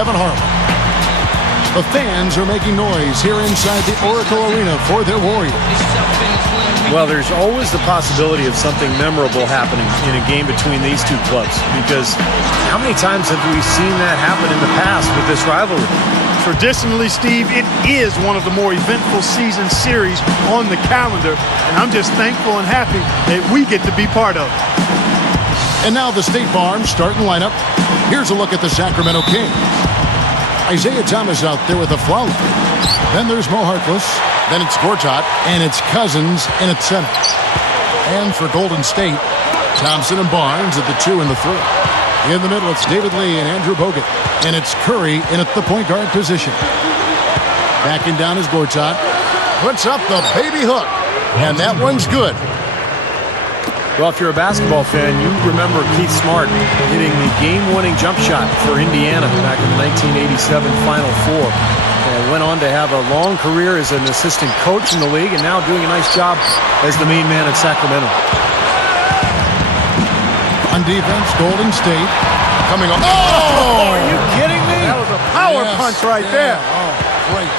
Kevin Harlan. The fans are making noise here inside the Oracle Arena for their Warriors. Well, there's always the possibility of something memorable happening in a game between these two clubs, because how many times have we seen that happen in the past with this rivalry? Traditionally, Steve, it is one of the more eventful season series on the calendar, and I'm just thankful and happy that we get to be part of it. And now the State Farm starting lineup. Here's a look at the Sacramento Kings. Isaiah Thomas out there with a flout. Then there's Mo Harkless. Then it's Gortat, and it's Cousins in at center. And for Golden State, Thompson and Barnes at the 2 and the 3. In the middle, it's David Lee and Andrew Bogut. And it's Curry in at the point guard position. Backing down is Gortat. Puts up the baby hook. And that one's good. Well, if you're a basketball fan, you remember Keith Smart hitting the game-winning jump shot for Indiana back in the 1987 Final Four. Went on to have a long career as an assistant coach in the league and now doing a nice job as the main man in Sacramento. On defense, Golden State coming on. Oh! Are you kidding me? That was a power punch right there. Oh, great.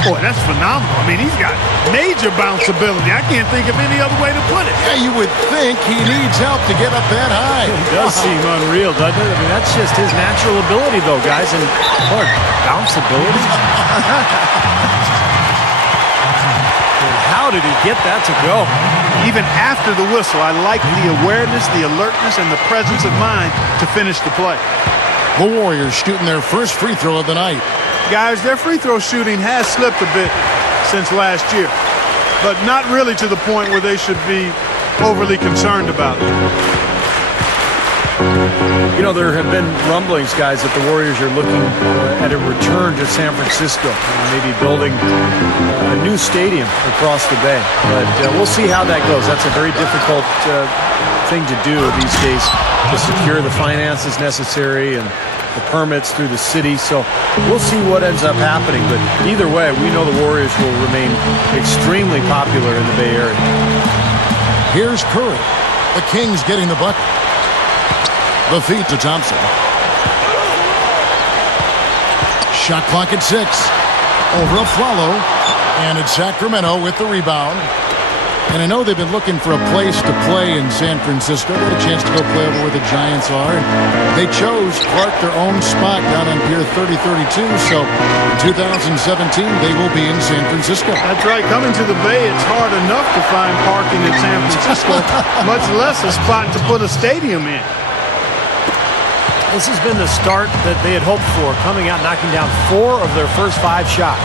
Boy, that's phenomenal. I mean, he's got major bounce ability. I can't think of any other way to put it. Yeah, you would think he needs help to get up that high. It does seem unreal, doesn't it? I mean, that's just his natural ability, though, guys. And, boy, bounce ability. And how did he get that to go? Even after the whistle, I like the awareness, the alertness, and the presence of mind to finish the play. The Warriors shooting their first free throw of the night. Guys, their free throw shooting has slipped a bit since last year, but not really to the point where they should be overly concerned about it. You know, there have been rumblings, guys, that the Warriors are looking at a return to San Francisco, maybe building a new stadium across the bay. But we'll see how that goes. That's a very difficult thing to do these days, to secure the finances necessary and the permits through the city. So we'll see what ends up happening. But either way, we know the Warriors will remain extremely popular in the Bay Area. Here's Curry. The Kings getting the bucket. The feed to Thompson. Shot clock at 6. Over a Flalo. And it's Sacramento with the rebound. And I know they've been looking for a place to play in San Francisco. They had a chance to go play over where the Giants are. And they chose Clark their own spot down on Pier 3032. So in 2017, they will be in San Francisco. That's right. Coming to the Bay, it's hard enough to find parking in San Francisco, much less a spot to put a stadium in. This has been the start that they had hoped for, coming out knocking down 4 of their first 5 shots.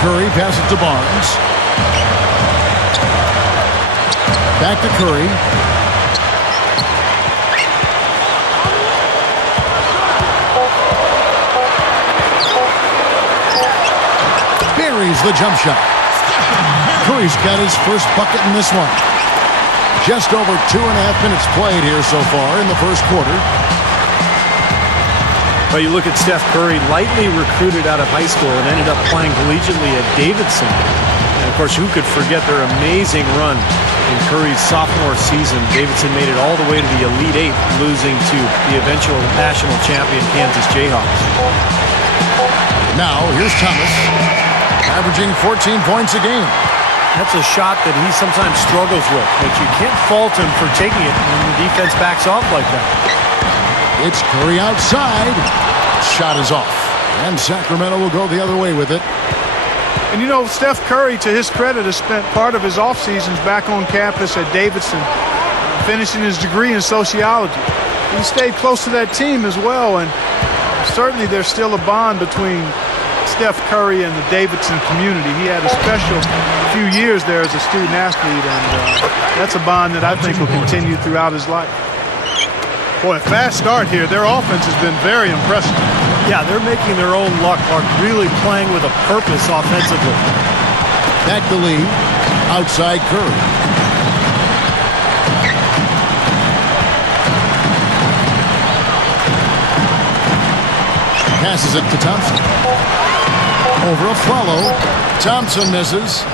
Curry passes to Barnes. Back to Curry. Buries the jump shot. Curry's got his first bucket in this one. Just over 2.5 minutes played here so far in the first quarter. Well, you look at Steph Curry, lightly recruited out of high school and ended up playing collegiately at Davidson. And, of course, who could forget their amazing run in Curry's sophomore season? Davidson made it all the way to the Elite 8, losing to the eventual national champion Kansas Jayhawks. Now, here's Thomas, averaging 14 points a game. That's a shot that he sometimes struggles with, but you can't fault him for taking it when the defense backs off like that. It's Curry outside. Shot is off. And Sacramento will go the other way with it. And you know, Steph Curry, to his credit, has spent part of his off seasons back on campus at Davidson, finishing his degree in sociology. He stayed close to that team as well, and certainly there's still a bond between Steph Curry and the Davidson community. He had a special few years there as a student athlete, and that's a bond that I think will continue throughout his life. Boy, a fast start here. Their offense has been very impressive. Yeah, they're making their own luck, are really playing with a purpose offensively. Back the lead. Outside Curry. Passes it to Thompson. Over a follow. Thompson misses.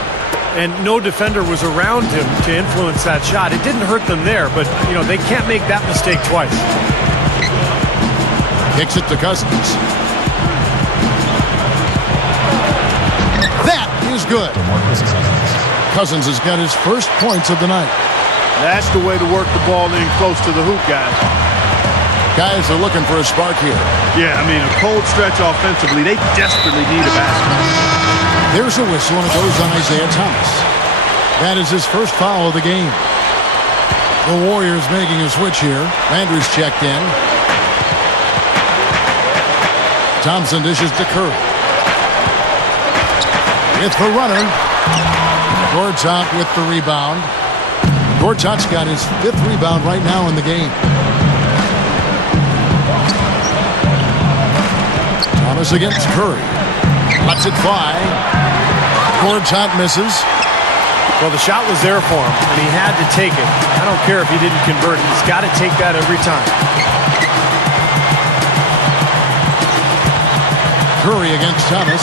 and no defender was around him to influence that shot. It didn't hurt them there, but, you know, they can't make that mistake twice. Kicks it to Cousins. That is good. Cousins has got his first points of the night. That's the way to work the ball in close to the hoop, guys. Guys are looking for a spark here. Yeah, I mean, a cold stretch offensively. They desperately need a basket. There's a whistle, and it goes on Isaiah Thomas. That is his first foul of the game. The Warriors making a switch here. Landry's checked in. Thompson dishes to Curry. It's the runner. Gortat with the rebound. Gortat's got his 5th rebound right now in the game. Thomas against Curry. Lets it fly. Gortat misses. Well, the shot was there for him, and he had to take it. I don't care if he didn't convert. He's got to take that every time. Curry against Thomas.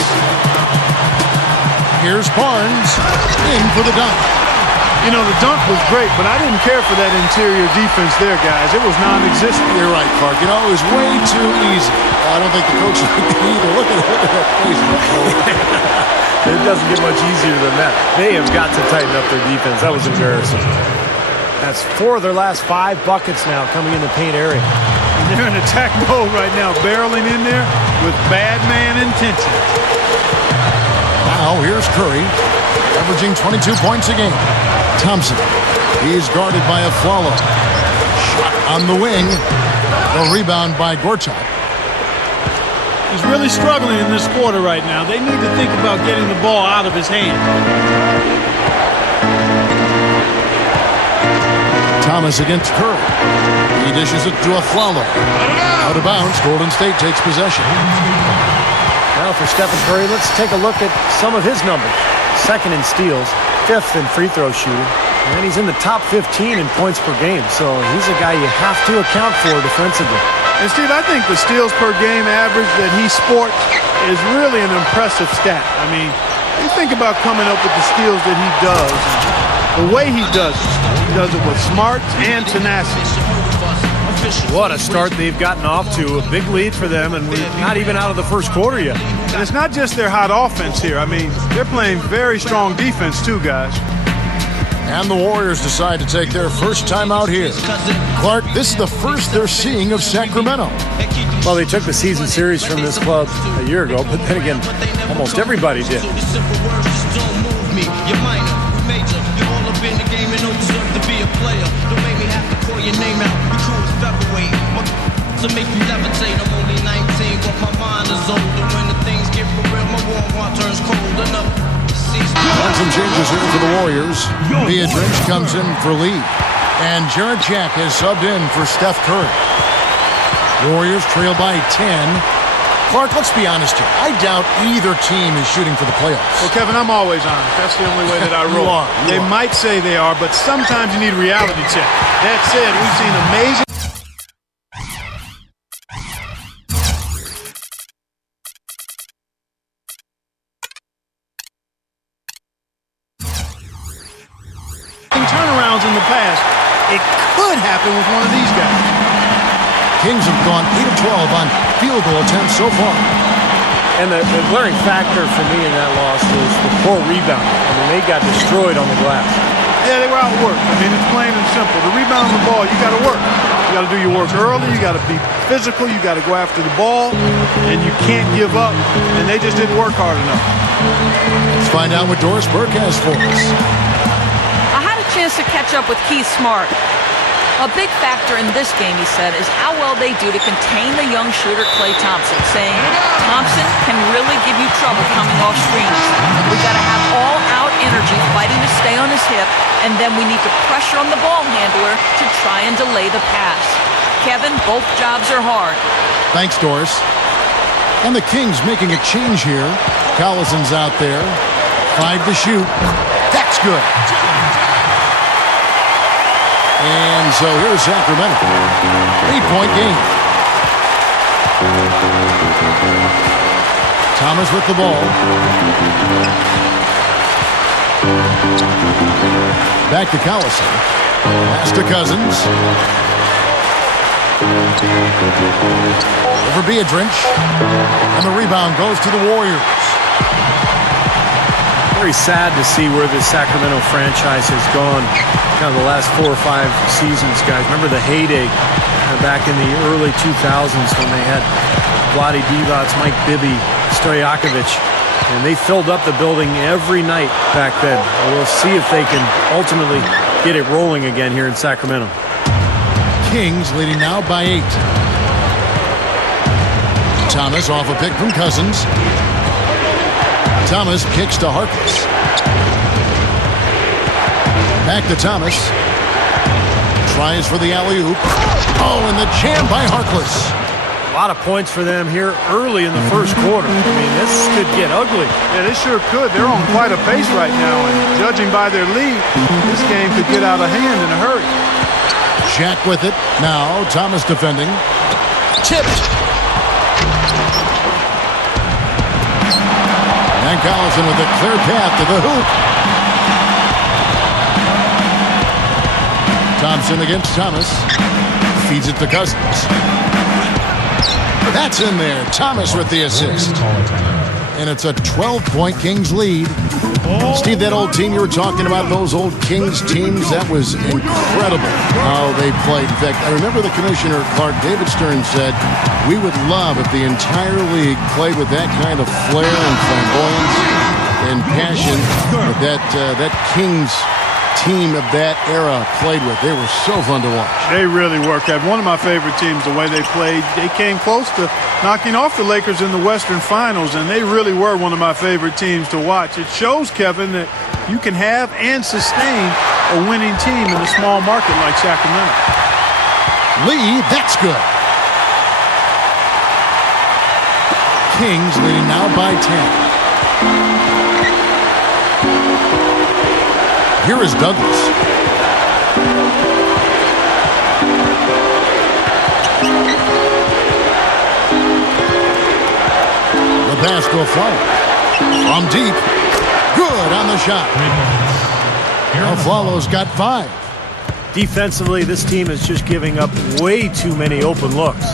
Here's Barnes. In for the dunk. You know, the dunk was great, but I didn't care for that interior defense there, guys. It was non-existent. You're right, Clark. You know, it was way too easy. I don't think the coaches can either. Look at that face. It doesn't get much easier than that. They have got to tighten up their defense. That was embarrassing. That's 4 of their last 5 buckets now coming in the paint area. And they're in attack mode right now, barreling in there with bad man intention. Now here's Curry, averaging 22 points a game. Thompson, he's guarded by Afflalo. Shot on the wing. The rebound by Gortat. He's really struggling in this quarter right now. They need to think about getting the ball out of his hand. Thomas against Curry. He dishes it to Afflalo. Out of bounds, Golden State takes possession. Now for Stephen Curry, let's take a look at some of his numbers. 2nd in steals, 5th in free throw shooting, and he's in the top 15 in points per game. So he's a guy you have to account for defensively. And Steve, I think the steals per game average that he sports is really an impressive stat. I mean, you think about coming up with the steals that he does, the way he does it with smarts and tenacity. What a start they've gotten off to. A big lead for them, and we're not even out of the first quarter yet. And it's not just their hot offense here. I mean, they're playing very strong defense too, guys. And the Warriors decide to take their first time out here. Clark, this is the first they're seeing of Sacramento. Well, they took the season series from this club a year ago, but then again, almost everybody did. To make you levitate, I'm only 19, but my mind is older. When the things get for real, my warm heart turns cold enough. And some changes here for the Warriors. Mia Drench comes in for Lee. And Jarrett Jack has subbed in for Steph Curry. Warriors trail by 10. Clark, let's be honest here. I doubt either team is shooting for the playoffs. Well, Kevin, I'm always honest. That's the only way that I roll. You are. Might say they are, but sometimes you need a reality check. That said, we've seen amazing turnarounds in the past. It could happen with one of these guys. Kings have gone 8 of 12 on field goal attempts so far. And the glaring factor for me in that loss was the poor rebound. I mean, they got destroyed on the glass. Yeah, they were outworked. I mean, it's plain and simple. The rebound on the ball, you got to work. You got to do your work early. You got to be physical. You got to go after the ball. And you can't give up. And they just didn't work hard enough. Let's find out what Doris Burke has for us. Chance to catch up with Keith Smart. A big factor in this game, he said, is how well they do to contain the young shooter Klay Thompson, saying Thompson can really give you trouble coming off screens. We got to have all-out energy fighting to stay on his hip, and then we need to pressure on the ball handler to try and delay the pass. Kevin, both jobs are hard. Thanks, Doris. And the Kings making a change here. Collison's out there. 5 to shoot. That's good. And so here's Sacramento. 8-point game. Thomas with the ball. Back to Collison. Pass to Cousins. Over Biedrins. And the rebound goes to the Warriors. Very sad to see where the Sacramento franchise has gone kind of the last 4 or 5 seasons, guys. Remember the heyday back in the early 2000s when they had Vlade Divac, Mike Bibby, Stojakovic, and they filled up the building every night back then. We'll see if they can ultimately get it rolling again here in Sacramento. Kings leading now by 8. Thomas off a pick from Cousins. Thomas kicks to Harkless. Back to Thomas. Tries for the alley-oop. Oh, and the jam by Harkless. A lot of points for them here early in the first quarter. I mean, this could get ugly. Yeah, they sure could. They're on quite a pace right now, and judging by their lead, this game could get out of hand in a hurry. Shaq with it. Now Thomas defending. Tipped. And Collison with a clear path to the hoop. Thompson against Thomas. Feeds it to Cousins. That's in there. Thomas with the assist. And it's a 12-point Kings lead. Steve, that old team you were talking about, those old Kings teams, that was incredible how they played. In fact, I remember the commissioner, Clark David Stern, said, we would love if the entire league played with that kind of flair and flamboyance and passion that Kings team of that era played with. They were so fun to watch. They really were, Kevin. One of my favorite teams, the way they played. They came close to knocking off the Lakers in the Western Finals, and they really were one of my favorite teams to watch. It shows, Kevin, that you can have and sustain a winning team in a small market like Sacramento. Lee, that's good. Kings leading now by 10. Here is Douglas. The pass to Aflalo. From deep. Good on the shot. Aflalo's got 5. Defensively, this team is just giving up way too many open looks.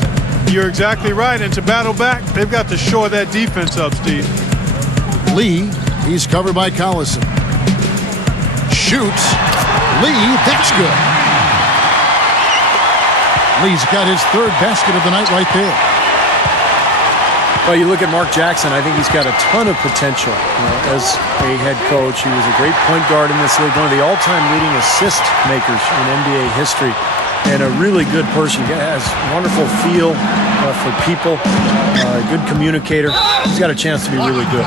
You're exactly right. And to battle back, they've got to shore that defense up, Steve. Lee, he's covered by Collison. Shoots. Lee, that's good. Lee's got his 3rd basket of the night right there. Well, you look at Mark Jackson, I think he's got a ton of potential as a head coach. He was a great point guard in this league, one of the all-time leading assist makers in NBA history, and a really good person. He has wonderful feel for people, good communicator. He's got a chance to be really good.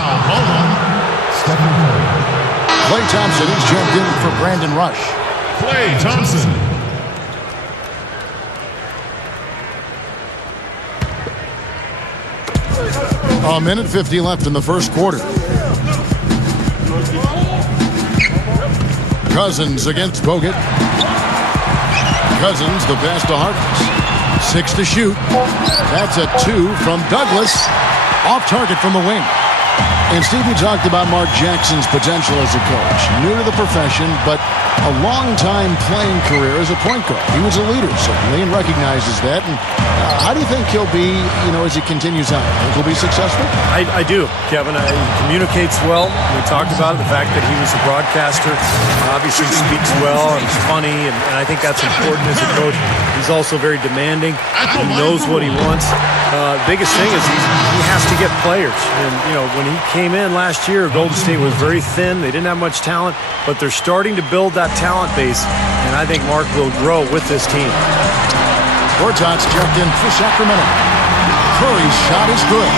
Klay Thompson has jumped in for Brandon Rush. Klay Thompson. A minute 50 left in the first quarter. Cousins against Bogut. Cousins, the pass to Harkless. 6 to shoot. That's a 2 from Douglas. Off target from the wing. And Steve, you talked about Mark Jackson's potential as a coach. New to the profession, but a long-time playing career as a point guard. He was a leader, certainly, and recognizes that. And how do you think he'll be, as he continues on? Think he'll be successful? I do, Kevin. He communicates well. We talked about it, the fact that he was a broadcaster. Obviously speaks well and is funny, and I think that's important as a coach. He's also very demanding. He knows what he wants. Biggest thing is he has to get players. And, when he came in last year, Golden State was very thin. They didn't have much talent, but they're starting to build that talent base, and I think Mark will grow with this team. Gortat's checked in for Sacramento. Curry's shot is good.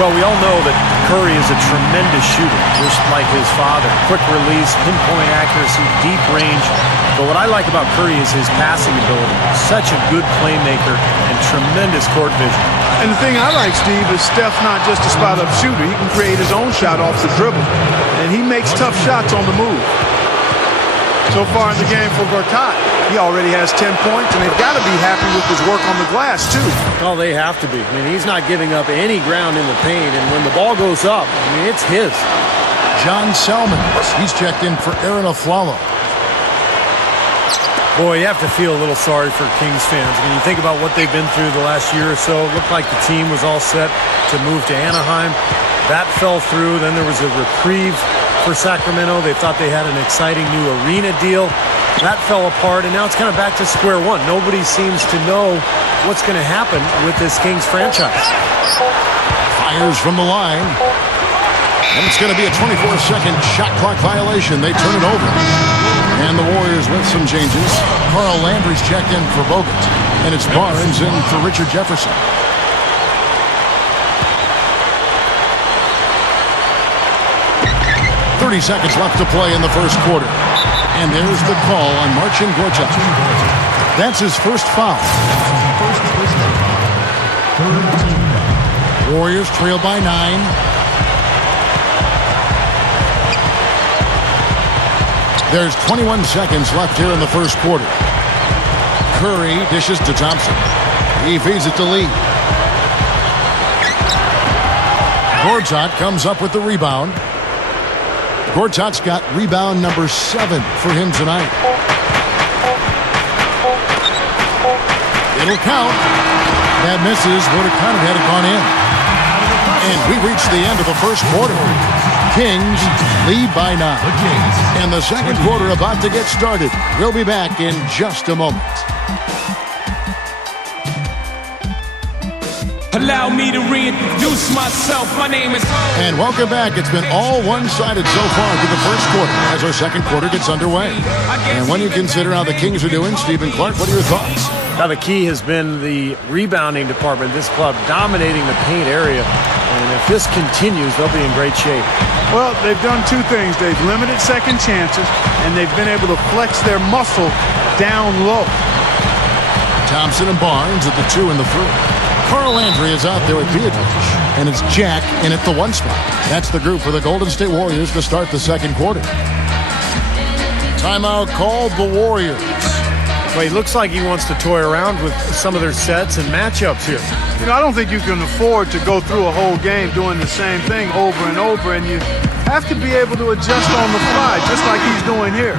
Well, we all know that Curry is a tremendous shooter, just like his father. Quick release, pinpoint accuracy, deep range. But what I like about Curry is his passing ability. Such a good playmaker and tremendous court vision. And the thing I like, Steve, is Steph's not just a spot-up shooter. He can create his own shot off the dribble. And he makes tough shots on the move. So far in the game for Gortat, he already has 10 points, and they've got to be happy with his work on the glass, too. Well, they have to be. He's not giving up any ground in the paint, and when the ball goes up, it's his. John Salmons. He's checked in for Aaron Aflalo. Boy, you have to feel a little sorry for Kings fans. I mean, you think about what they've been through the last year or so. It looked like the team was all set to move to Anaheim. That fell through. Then there was a reprieve for Sacramento. They thought they had an exciting new arena deal. That fell apart, and now it's kind of back to square one. Nobody seems to know what's going to happen with this Kings franchise. Fires from the line. And it's going to be a 24-second shot clock violation. They turn it over. And the Warriors with some changes. Carl Landry's checked in for Bogut. And it's Barnes in for Richard Jefferson. "30 seconds left to play in the first quarter. And there's the call on Marcin Gortat. That's his first foul. Warriors trail by 9. There's 21 seconds left here in the first quarter. Curry dishes to Thompson. He feeds it to Lee. Gortat comes up with the rebound. Gortat's got rebound number 7 for him tonight. It'll count. That misses. Would have counted had it gone in. And we reach the end of the first quarter. Kings lead by 9. And the second quarter about to get started. We'll be back in just a moment. Allow me to reintroduce myself. My name is... And welcome back. It's been all one-sided so far through the first quarter as our second quarter gets underway. And when you consider how the Kings are doing, Stephen Clark, what are your thoughts? Now, the key has been the rebounding department. This club dominating the paint area. And if this continues, they'll be in great shape. Well, they've done two things. They've limited second chances, and they've been able to flex their muscle down low. Thompson and Barnes at the 2 and the 3. Carl Landry is out there with Beatrice, and it's Jack in at the 1 spot. That's the group for the Golden State Warriors to start the second quarter. Timeout called the Warriors. Well, he looks like he wants to toy around with some of their sets and matchups here. You know, I don't think you can afford to go through a whole game doing the same thing over and over, and you have to be able to adjust on the fly, just like he's doing here.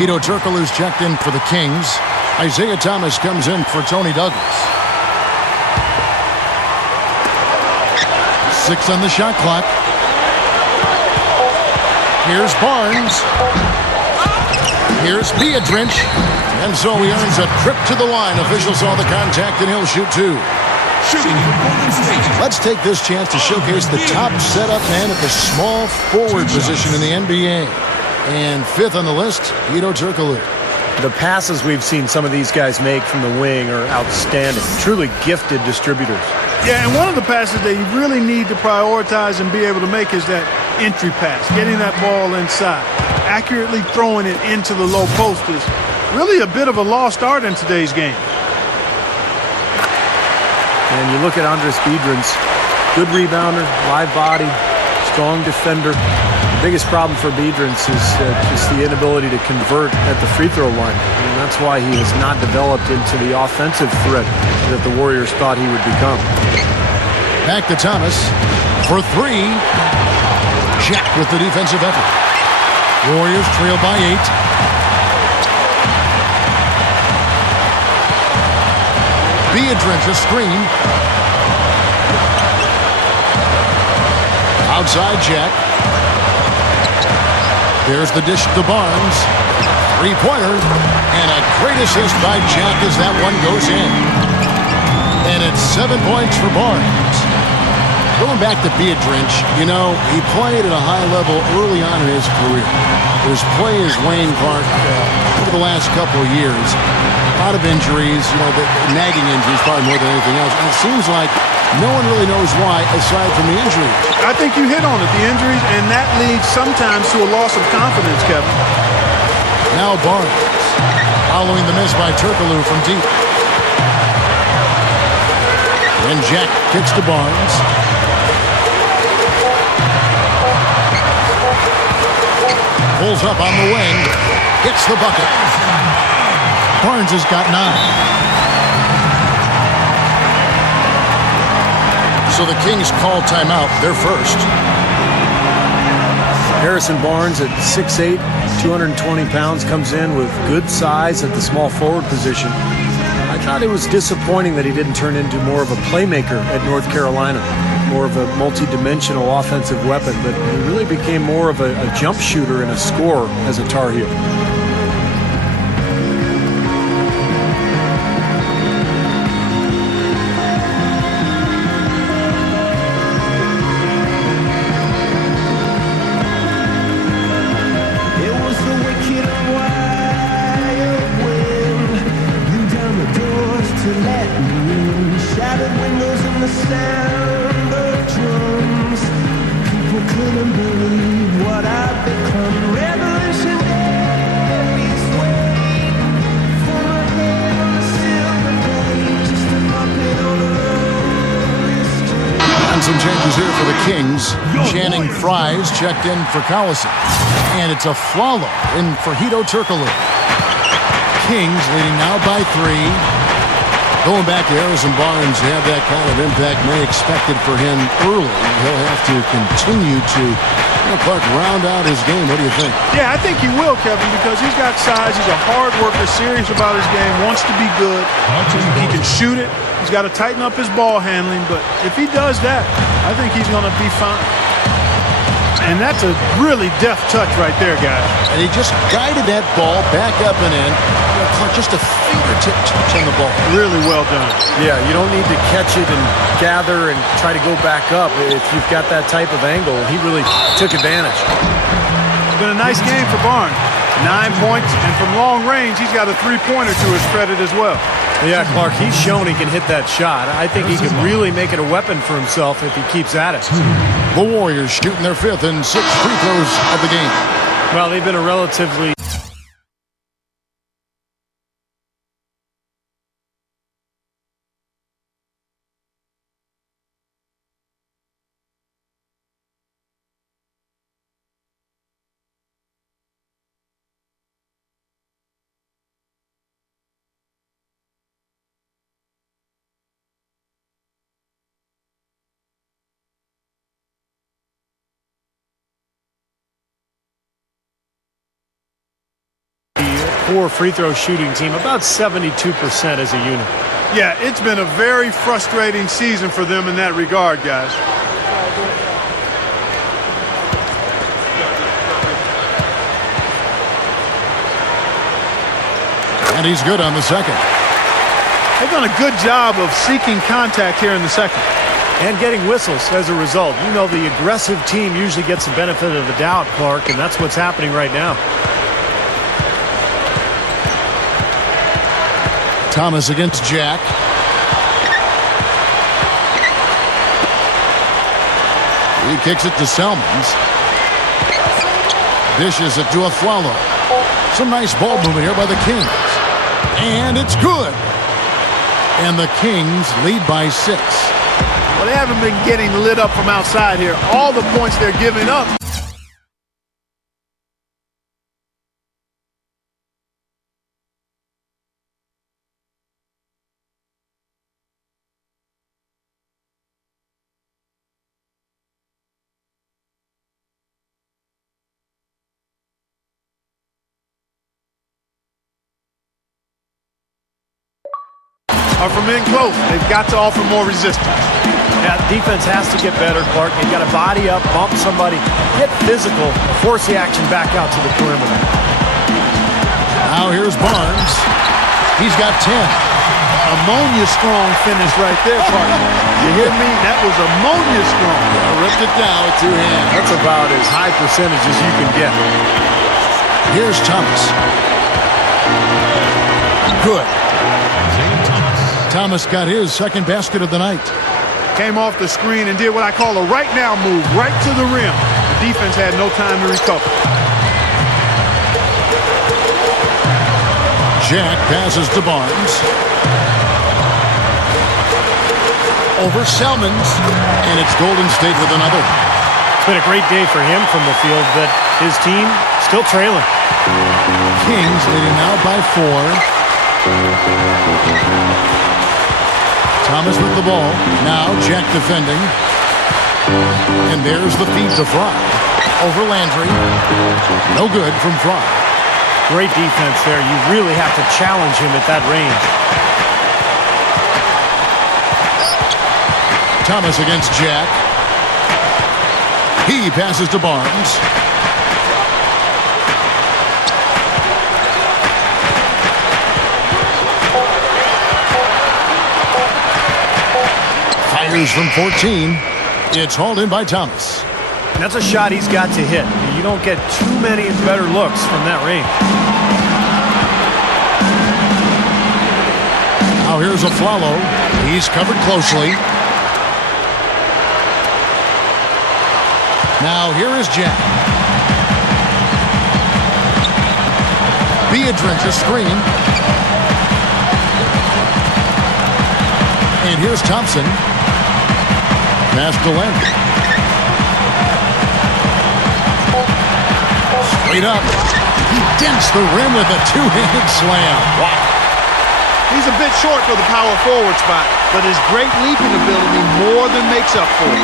Hedo Turkoglu's checked in for the Kings. Isaiah Thomas comes in for Tony Douglas. 6 on the shot clock. Here's Barnes. Here's Beatrice. And so he earns a trip to the line. Officials saw the contact, and he'll shoot 2. Let's take this chance to showcase the top setup man at the small forward position in the NBA. And 5th on the list, Hedo Turkoglu. The passes we've seen some of these guys make from the wing are outstanding. Truly gifted distributors. Yeah, and one of the passes that you really need to prioritize and be able to make is that entry pass, getting that ball inside. Accurately throwing it into the low post is really a bit of a lost art in today's game. And you look at Andris Biedrins, good rebounder, live body, strong defender. The biggest problem for Biedrins is just the inability to convert at the free throw line. And that's why he has not developed into the offensive threat that the Warriors thought he would become. Back to Thomas for 3. Jack with the defensive effort. Warriors trail by 8. Beatrice a screen. Outside Jack. There's the dish to Barnes. 3-pointer. And a great assist by Jack as that one goes in. And it's 7 points for Barnes. Going back to Beatrice, you know, he played at a high level early on in his career. His play has waned, Clark, over the last couple of years. A lot of injuries, you know, the nagging injuries probably more than anything else. And it seems like no one really knows why aside from the injuries. I think you hit on it, the injuries, and that leads sometimes to a loss of confidence, Kevin. Now Barnes, following the miss by Turkoglu from deep. And Jack kicks to Barnes. Pulls up on the wing. Hits the bucket. Barnes has got 9. So the Kings call timeout. They're first. Harrison Barnes at 6'8", 220 pounds, comes in with good size at the small forward position. I thought it was disappointing that he didn't turn into more of a playmaker at North Carolina, more of a multi-dimensional offensive weapon, but he really became more of a jump shooter and a scorer as a Tar Heel. Some changes here for the Kings. Channing Frye's checked in for Collison. And it's a Flalo in for Hedo Turkoglu. Kings leading now by 3. Going back to Harrison Barnes to have that kind of impact may expected for him early. He'll have to continue to, Clark, round out his game. What do you think? Yeah, I think he will, Kevin, because he's got size. He's a hard worker, serious about his game, wants to be good. He can shoot it. He's got to tighten up his ball handling, but if he does that, I think he's going to be fine. And that's a really deft touch right there, guys. And he just guided that ball back up and in. Just a fingertip touch on the ball. Really well done. Yeah, you don't need to catch it and gather and try to go back up. If you've got that type of angle, he really took advantage. It's been a nice game for Barnes. 9 points, and from long range, he's got a three-pointer to his credit as well. Yeah, Clark, he's shown he can hit that shot. I think he can really make it a weapon for himself if he keeps at it. The Warriors shooting their 5th and 6th free throws of the game. Well, they've been a relatively... poor free throw shooting team, about 72% as a unit. Yeah, it's been a very frustrating season for them in that regard, guys. And he's good on the second. They've done a good job of seeking contact here in the second. And getting whistles as a result. You know, the aggressive team usually gets the benefit of the doubt, Clark, and that's what's happening right now. Thomas against Jack. He kicks it to Selmans. Dishes it to Aflalo. Some nice ball movement here by the Kings. And it's good. And the Kings lead by 6. Well, they haven't been getting lit up from outside here. All the points they're giving up. Are from in close. They've got to offer more resistance. Yeah, defense has to get better, Clark. You've got to body up, bump somebody, get physical, force the action back out to the perimeter. Now here's Barnes. He's got 10. Ammonia strong finish right there, partner. You hear me? That was ammonia strong. Ripped it down with 2 hands. That's about as high percentage as you can get. Here's Thomas. Good. Thomas got his second basket of the night. Came off the screen and did what I call a right now move, right to the rim. The defense had no time to recover. Jack passes to Barnes. Over Selmans. And it's Golden State with another. It's been a great day for him from the field, but his team still trailing. Kings leading now by 4. Thomas with the ball. Now Jack defending. And there's the feed to Frye. over Landry. No good from Fry. Great defense there. You really have to challenge him at that range. Thomas against Jack. He passes to Barnes. Fires from 14. It's hauled in by Thomas. That's a shot he's got to hit. You don't get too many better looks from that range. Now here's Afflalo. He's covered closely. Now here is Jack. Biedrins a screen. And here's Thompson. Pass to Landry. Straight up. He dents the rim with a two-handed slam. Wow. He's a bit short for the power forward spot, but his great leaping ability more than makes up for it.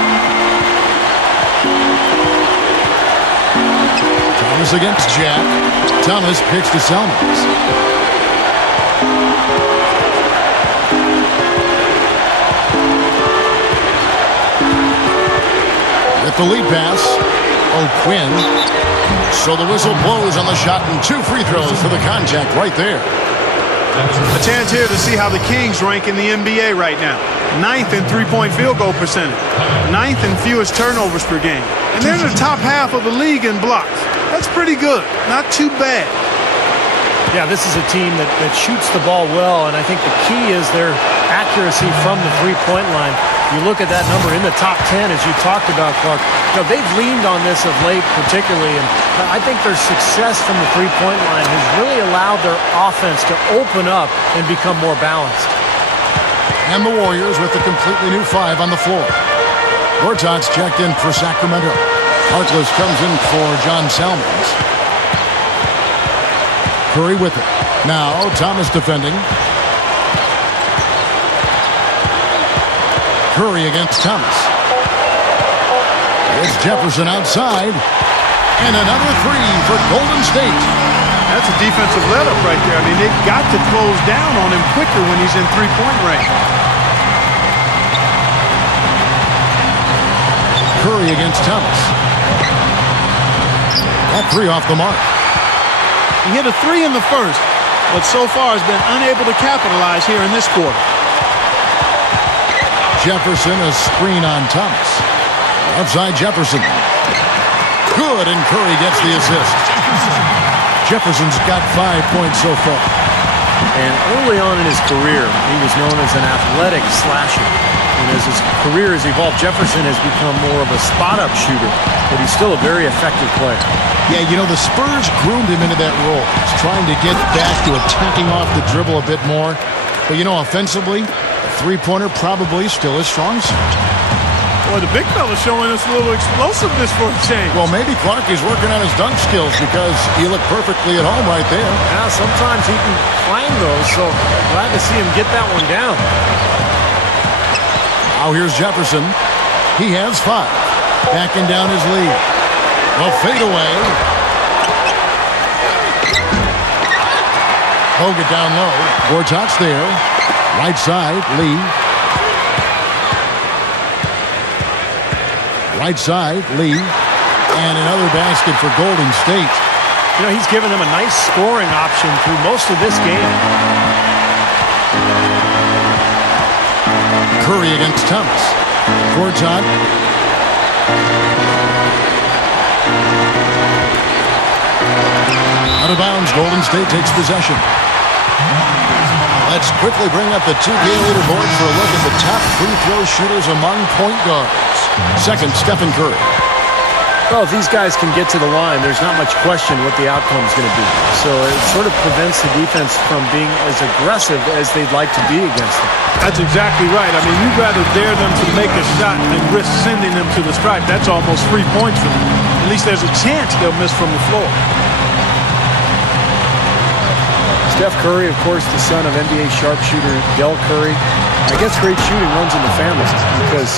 Thomas against Jack. Thomas picks to Selmans. With the lead pass, O'Quinn. So the whistle blows on the shot and 2 free throws for the contact right there. A chance here to see how the Kings rank in the NBA right now. 9th in three-point field goal percentage. 9th in fewest turnovers per game. And they're in the top half of the league in blocks. That's pretty good. Not too bad. Yeah, this is a team that shoots the ball well, and I think the key is their accuracy from the three-point line. You look at that number in the top 10, as you talked about, Clark. You know, they've leaned on this of late particularly, and I think their success from the three-point line has really allowed their offense to open up and become more balanced. And the Warriors with a completely new 5 on the floor. Gortat's checked in for Sacramento. Harkless comes in for John Selmans. Curry with it. Now Thomas defending. Curry against Thomas. It's Jefferson outside. And another 3 for Golden State. That's a defensive let-up right there. I mean, they've got to close down on him quicker when he's in three-point range. Curry against Thomas. That 3 off the mark. He hit a 3 in the first, but so far has been unable to capitalize here in this quarter. Jefferson, a screen on Thomas. Outside Jefferson. Good, and Curry gets the assist. Jefferson's got 5 points so far. And early on in his career, he was known as an athletic slasher. And as his career has evolved, Jefferson has become more of a spot-up shooter, but he's still a very effective player. Yeah, you know, the Spurs groomed him into that role. He's trying to get back to attacking off the dribble a bit more. But, you know, offensively, the three-pointer probably still his strong suit. Boy, the big fella's showing us a little explosiveness for a change. Well, maybe Clark is working on his dunk skills because he looked perfectly at home right there. Yeah, sometimes he can climb those, so glad to see him get that one down. Now here's Jefferson. He has 5. Backing down his lead. A fadeaway. Hogan down low. Gortat's there. Right side, Lee. Right side, Lee. And another basket for Golden State. You know, he's given them a nice scoring option through most of this game. Curry against Thomas. Gortat. Out of bounds, Golden State takes possession. Let's quickly bring up the 2K leaderboard for a look at the top free throw shooters among point guards. Second, Stephen Curry. Well, if these guys can get to the line, there's not much question what the outcome is going to be. So it sort of prevents the defense from being as aggressive as they'd like to be against them. That's exactly right. I mean, you'd rather dare them to make a shot than risk sending them to the stripe. That's almost 3 points for them. At least there's a chance they'll miss from the floor. Steph Curry, of course, the son of NBA sharpshooter Del Curry. I guess great shooting runs in the family because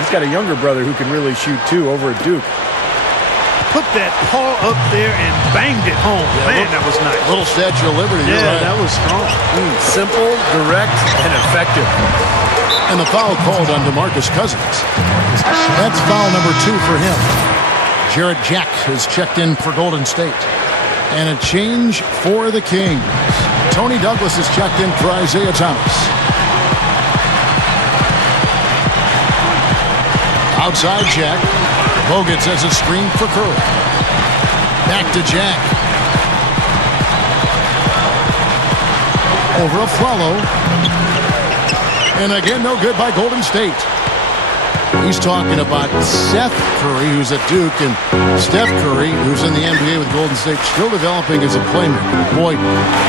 he's got a younger brother who can really shoot too over at Duke. put that paw up there and banged it home. Man, that was nice. Little Statue of Liberty. Yeah, right. that was strong. Simple, direct, and effective. And the foul called on DeMarcus Cousins. That's foul number 2 for him. Jarrett Jack has checked in for Golden State. And a change for the Kings. Tony Douglas has checked in for Isaiah Thomas. Outside Jack. Bogut has a screen for Curry. Back to Jack. Over a follow. And again, no good by Golden State. He's talking about Seth Curry, who's at Duke, and Steph Curry, who's in the NBA with Golden State, still developing as a playmaker. Boy,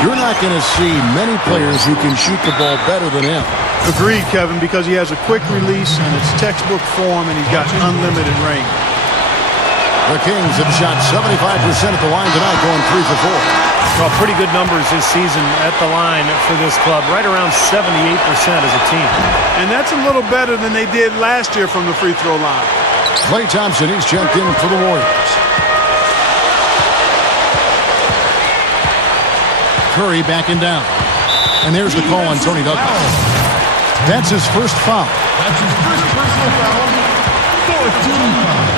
you're not going to see many players who can shoot the ball better than him. Agreed, Kevin, because he has a quick release and it's textbook form, and he's got unlimited range. The Kings have shot 75% at the line tonight, going 3 for 4. Well, pretty good numbers this season at the line for this club, right around 78% as a team. And that's a little better than they did last year from the free throw line. Klay Thompson, he's checked in for the Warriors. Curry backing down. And there's the call on Tony Douglas. That's his first foul. That's his first personal foul. 14 foul.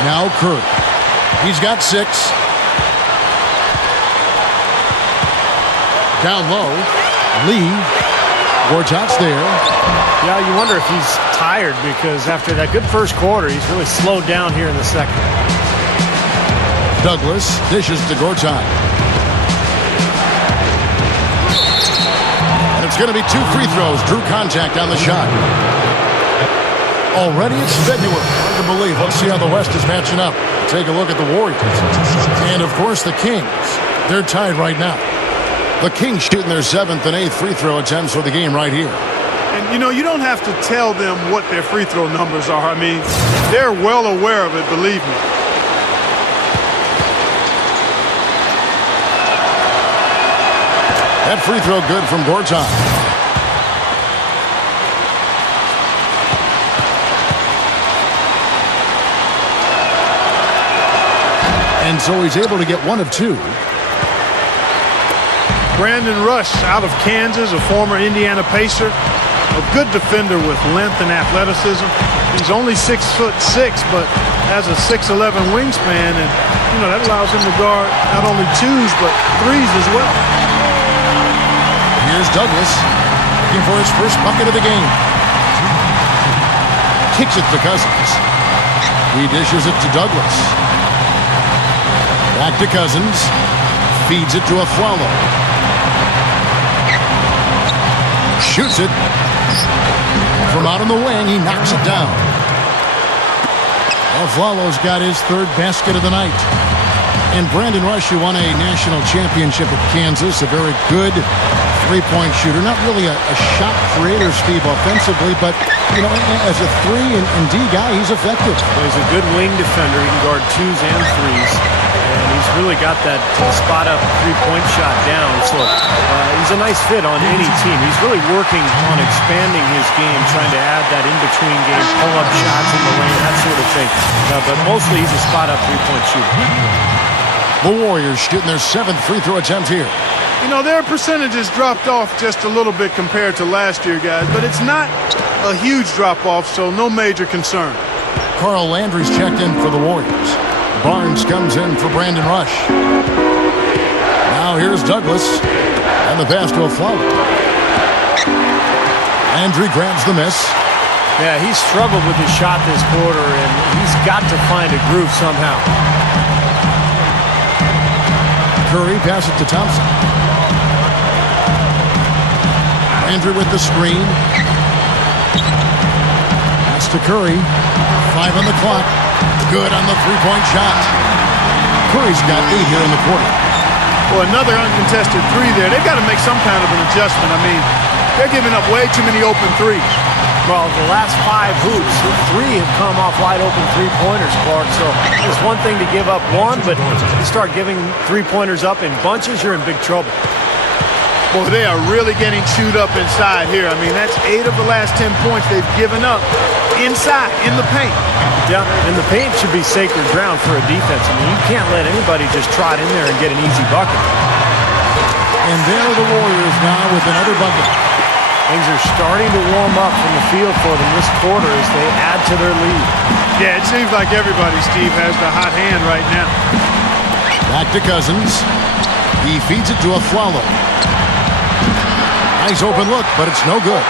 Now Curry. He's got 6. Down low. Lee. Gortat's there. Yeah, you wonder if he's tired, because after that good first quarter, he's really slowed down here in the second. Douglas dishes to Gortat. And it's going to be 2 free throws. Drew contact on the shot. Already it's February. Hard to believe. Let's see how the West is matching up. Take a look at the Warriors. And, of course, the Kings. They're tied right now. The Kings shooting their 7th and 8th free throw attempts for the game right here. And, you know, you don't have to tell them what their free throw numbers are. I mean, they're well aware of it, believe me. That free throw good from Gortat. And so he's able to get 1 of 2. Brandon Rush out of Kansas, a former Indiana Pacer, a good defender with length and athleticism. He's only 6'6", but has a 6'11" wingspan, and you know that allows him to guard not only 2s but 3s as well. Here's Douglas looking for his first bucket of the game. Kicks it to Cousins. He dishes it to Douglas. Back to Cousins. Feeds it to Afflalo. Shoots it. From out on the wing, he knocks it down. Afflalo's got his 3rd basket of the night. And Brandon Rush, who won a national championship at Kansas, a very good three-point shooter. Not really a shot creator, Steve, offensively, but, you know, as a 3 and D guy, he's effective. Well, he's a good wing defender. He can guard 2s and 3s. And he's really got that spot-up three-point shot down. So he's a nice fit on any team. He's really working on expanding his game, trying to add that in-between game, pull-up shots in the lane, that sort of thing. But mostly he's a spot-up three-point shooter. The Warriors shooting their 7th free throw attempt here. You know, their percentages dropped off just a little bit compared to last year, guys, but it's not a huge drop-off, so no major concern. Carl Landry's checked in for the Warriors. Barnes comes in for Brandon Rush. Now here's Douglas. And the pass to Afflalo. Landry grabs the miss. Yeah, he's struggled with his shot this quarter, and he's got to find a groove somehow. Curry passes it to Thompson. Landry with the screen. Pass to Curry. 5 on the clock. Good on the three-point shot. Curry's got 8 here in the quarter. Well, another uncontested 3 there. They've got to make some kind of an adjustment. I mean, they're giving up way too many open 3s. Well, the last 5 hoops, 3 have come off wide-open three-pointers, Clark. So it's one thing to give up 1, but you start giving three-pointers up in bunches, you're in big trouble. Boy, they are really getting chewed up inside here. I mean, that's 8 of the last 10 points they've given up inside, in the paint. Yeah, and the paint should be sacred ground for a defense. I mean, you can't let anybody just trot in there and get an easy bucket. And there are the Warriors now with another bucket. Things are starting to warm up from the field for them this quarter as they add to their lead. Yeah, it seems like everybody, Steve, has the hot hand right now. Back to Cousins. He feeds it to Afflalo. Nice open look, but it's no good.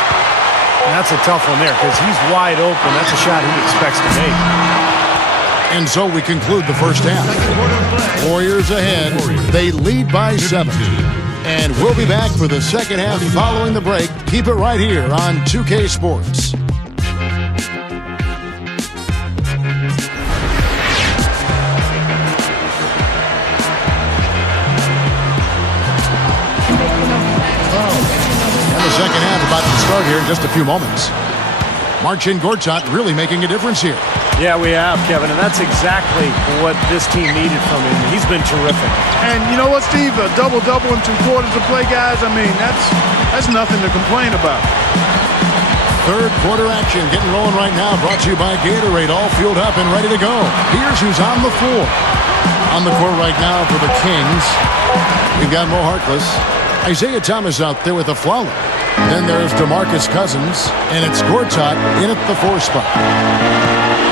And that's a tough one there because he's wide open. That's a shot he expects to make. And so we conclude the first half. Warriors ahead. They lead by 7. And we'll be back for the second half following the break. Keep it right here on 2K Sports. And the second half about to start here in just a few moments. Marcin Gortat really making a difference here. Yeah, we have, Kevin, and that's exactly what this team needed from him. He's been terrific. And you know what, Steve? A double-double in 2 quarters to play, guys. I mean, that's nothing to complain about. Third quarter action getting rolling right now. Brought to you by Gatorade. All fueled up and ready to go. Here's who's on the floor. On the court right now for the Kings, we've got Mo Harkless. Isaiah Thomas out there with Afflalo. Then there's DeMarcus Cousins, and it's Gortat in at the 4 spot.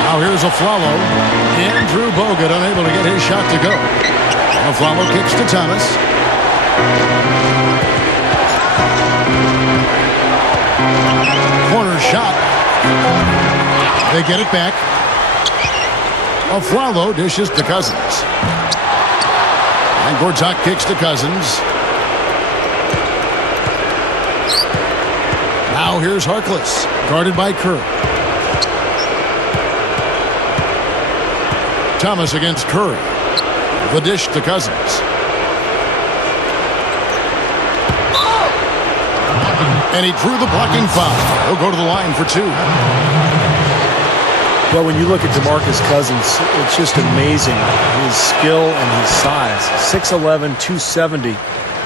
Now here's Afflalo. Andrew Bogut unable to get his shot to go. Afflalo kicks to Thomas. Corner shot. They get it back. Afflalo dishes to Cousins. And Gortat kicks to Cousins. Now here's Harkless, guarded by Curry. Thomas against Curry. The dish to Cousins. And he drew the blocking foul. He'll go to the line for 2. Well, when you look at DeMarcus Cousins, it's just amazing. His skill and his size. 6'11", 270.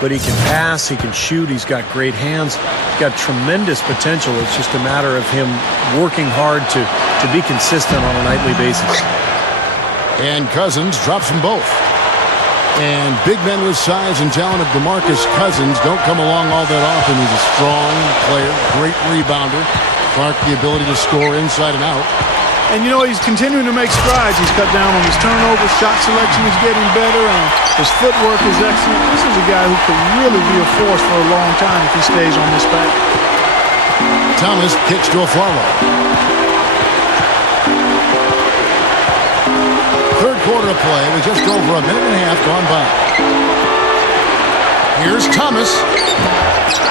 But he can pass, he can shoot, he's got great hands. He's got tremendous potential. It's just a matter of him working hard to be consistent on a nightly basis. And Cousins drops them both. And big men with size and talent of DeMarcus Cousins don't come along all that often. He's a strong player, great rebounder. Clark, the ability to score inside and out. And, you know, he's continuing to make strides. He's cut down on his turnovers. Shot selection is getting better, and his footwork is excellent. This is a guy who could really be a force for a long time if he stays on this path. Thomas kicks to Afflalo. Third quarter of play with just over a minute and a half gone by. Here's Thomas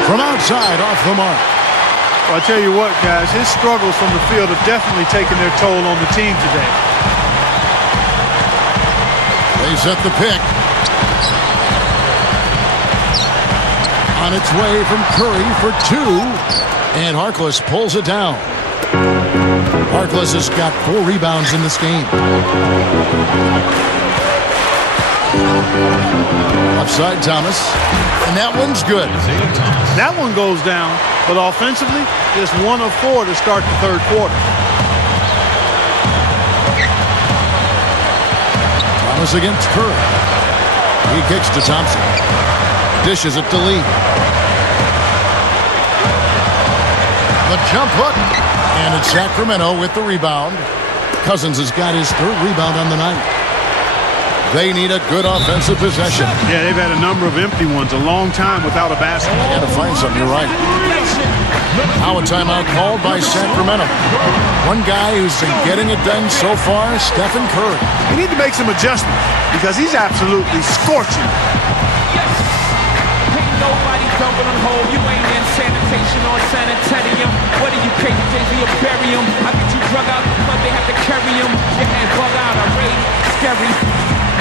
from outside off the mark. Well, I tell you what, guys, his struggles from the field have definitely taken their toll on the team today. They set the pick. On its way from Curry for 2. And Harkless pulls it down. Harkless has got 4 rebounds in this game. Offside Thomas. And that one's good. That one goes down. But offensively, just 1 of 4 to start the third quarter. Thomas against Curry. He kicks to Thompson. Dishes it to Lee. The jump hook. And it's Sacramento with the rebound. Cousins has got his 3rd rebound on the night. They need a good offensive possession. Yeah, they've had a number of empty ones, a long time without a basket. They got to find something, you're right. Now a timeout called by Sacramento. One guy who's been getting it done so far, Stephen Curry. We need to make some adjustments because he's absolutely scorching. Ain't nobody dumping on home. You ain't in sanitation or sanitarium. What are you crazy, Jay-Z, or bury him? I get you drug out, but they have to carry him. Your hands bug out, I'm ready, scary.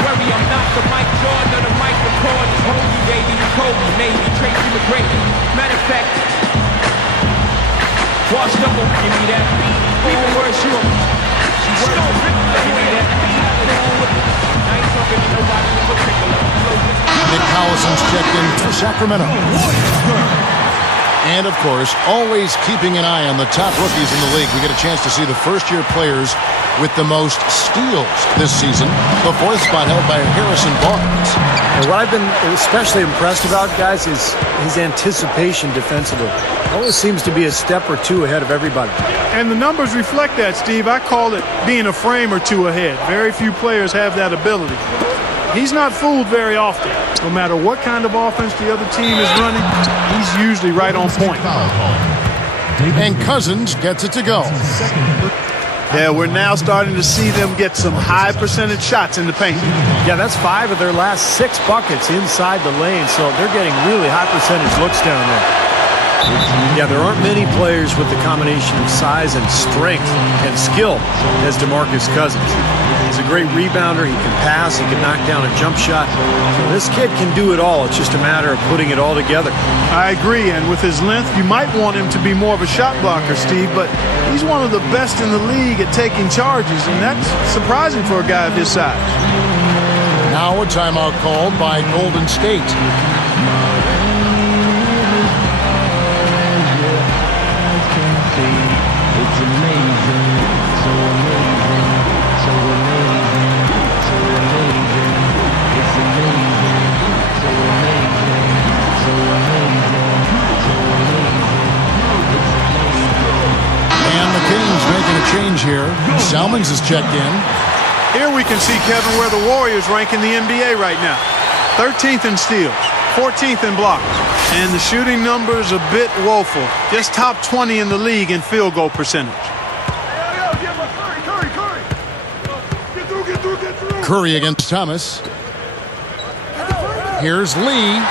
Worry, I'm not the Mike Jordan or the microphone. Just hold you, baby. Kobe, maybe Tracy McGrady. Matter of fact, washed up, give me that. Even worse, you. She works. Give me that. I ain't talking to nobody in particular. Nick Collison's checked in for Sacramento. And, of course, always keeping an eye on the top rookies in the league. We get a chance to see the first-year players with the most steals this season. The fourth spot held by Harrison Barnes. And what I've been especially impressed about, guys, is his anticipation defensively. Always seems to be a step or two ahead of everybody. And the numbers reflect that, Steve. I call it being a frame or two ahead. Very few players have that ability. He's not fooled very often. No matter what kind of offense the other team is running, he's usually right on point. And Cousins gets it to go. Yeah, we're now starting to see them get some high percentage shots in the paint. Yeah, that's 5 of their last 6 buckets inside the lane, so they're getting really high percentage looks down there. Yeah, there aren't many players with the combination of size and strength and skill as DeMarcus Cousins. He's a great rebounder. He can pass. He can knock down a jump shot. So this kid can do it all. It's just a matter of putting it all together. I agree, and with his length, you might want him to be more of a shot blocker, Steve, but he's one of the best in the league at taking charges, and that's surprising for a guy of his size. Now a timeout called by Golden State. Change here. Salmons is checked in. Here we can see, Kevin, where the Warriors rank in the NBA right now. 13th in steals, 14th in blocks, and the shooting numbers a bit woeful. Just top 20 in the league in field goal percentage. Curry against Thomas. Here's Lee,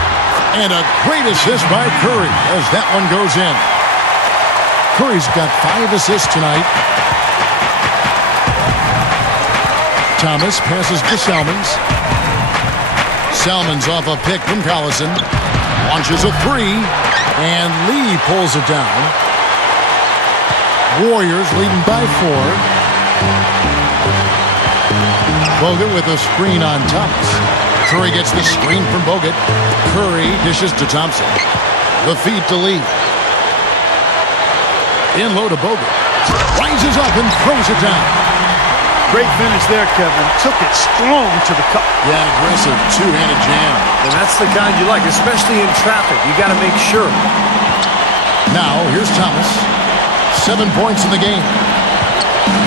and a great assist by Curry as that one goes in. Curry's got 5 assists tonight. Thomas passes to Salmons. Salmons off a pick from Collison. Launches a 3, and Lee pulls it down. Warriors leading by 4. Bogut with a screen on Thomas. Curry gets the screen from Bogut. Curry dishes to Thompson. The feed to Lee. In low to Bogut. Rises up and throws it down. Great finish there, Kevin. Took it strong to the cup. Yeah, aggressive two-handed jam. And that's the kind you like, especially in traffic. You got to make sure. Now, here's Thomas. 7 points in the game.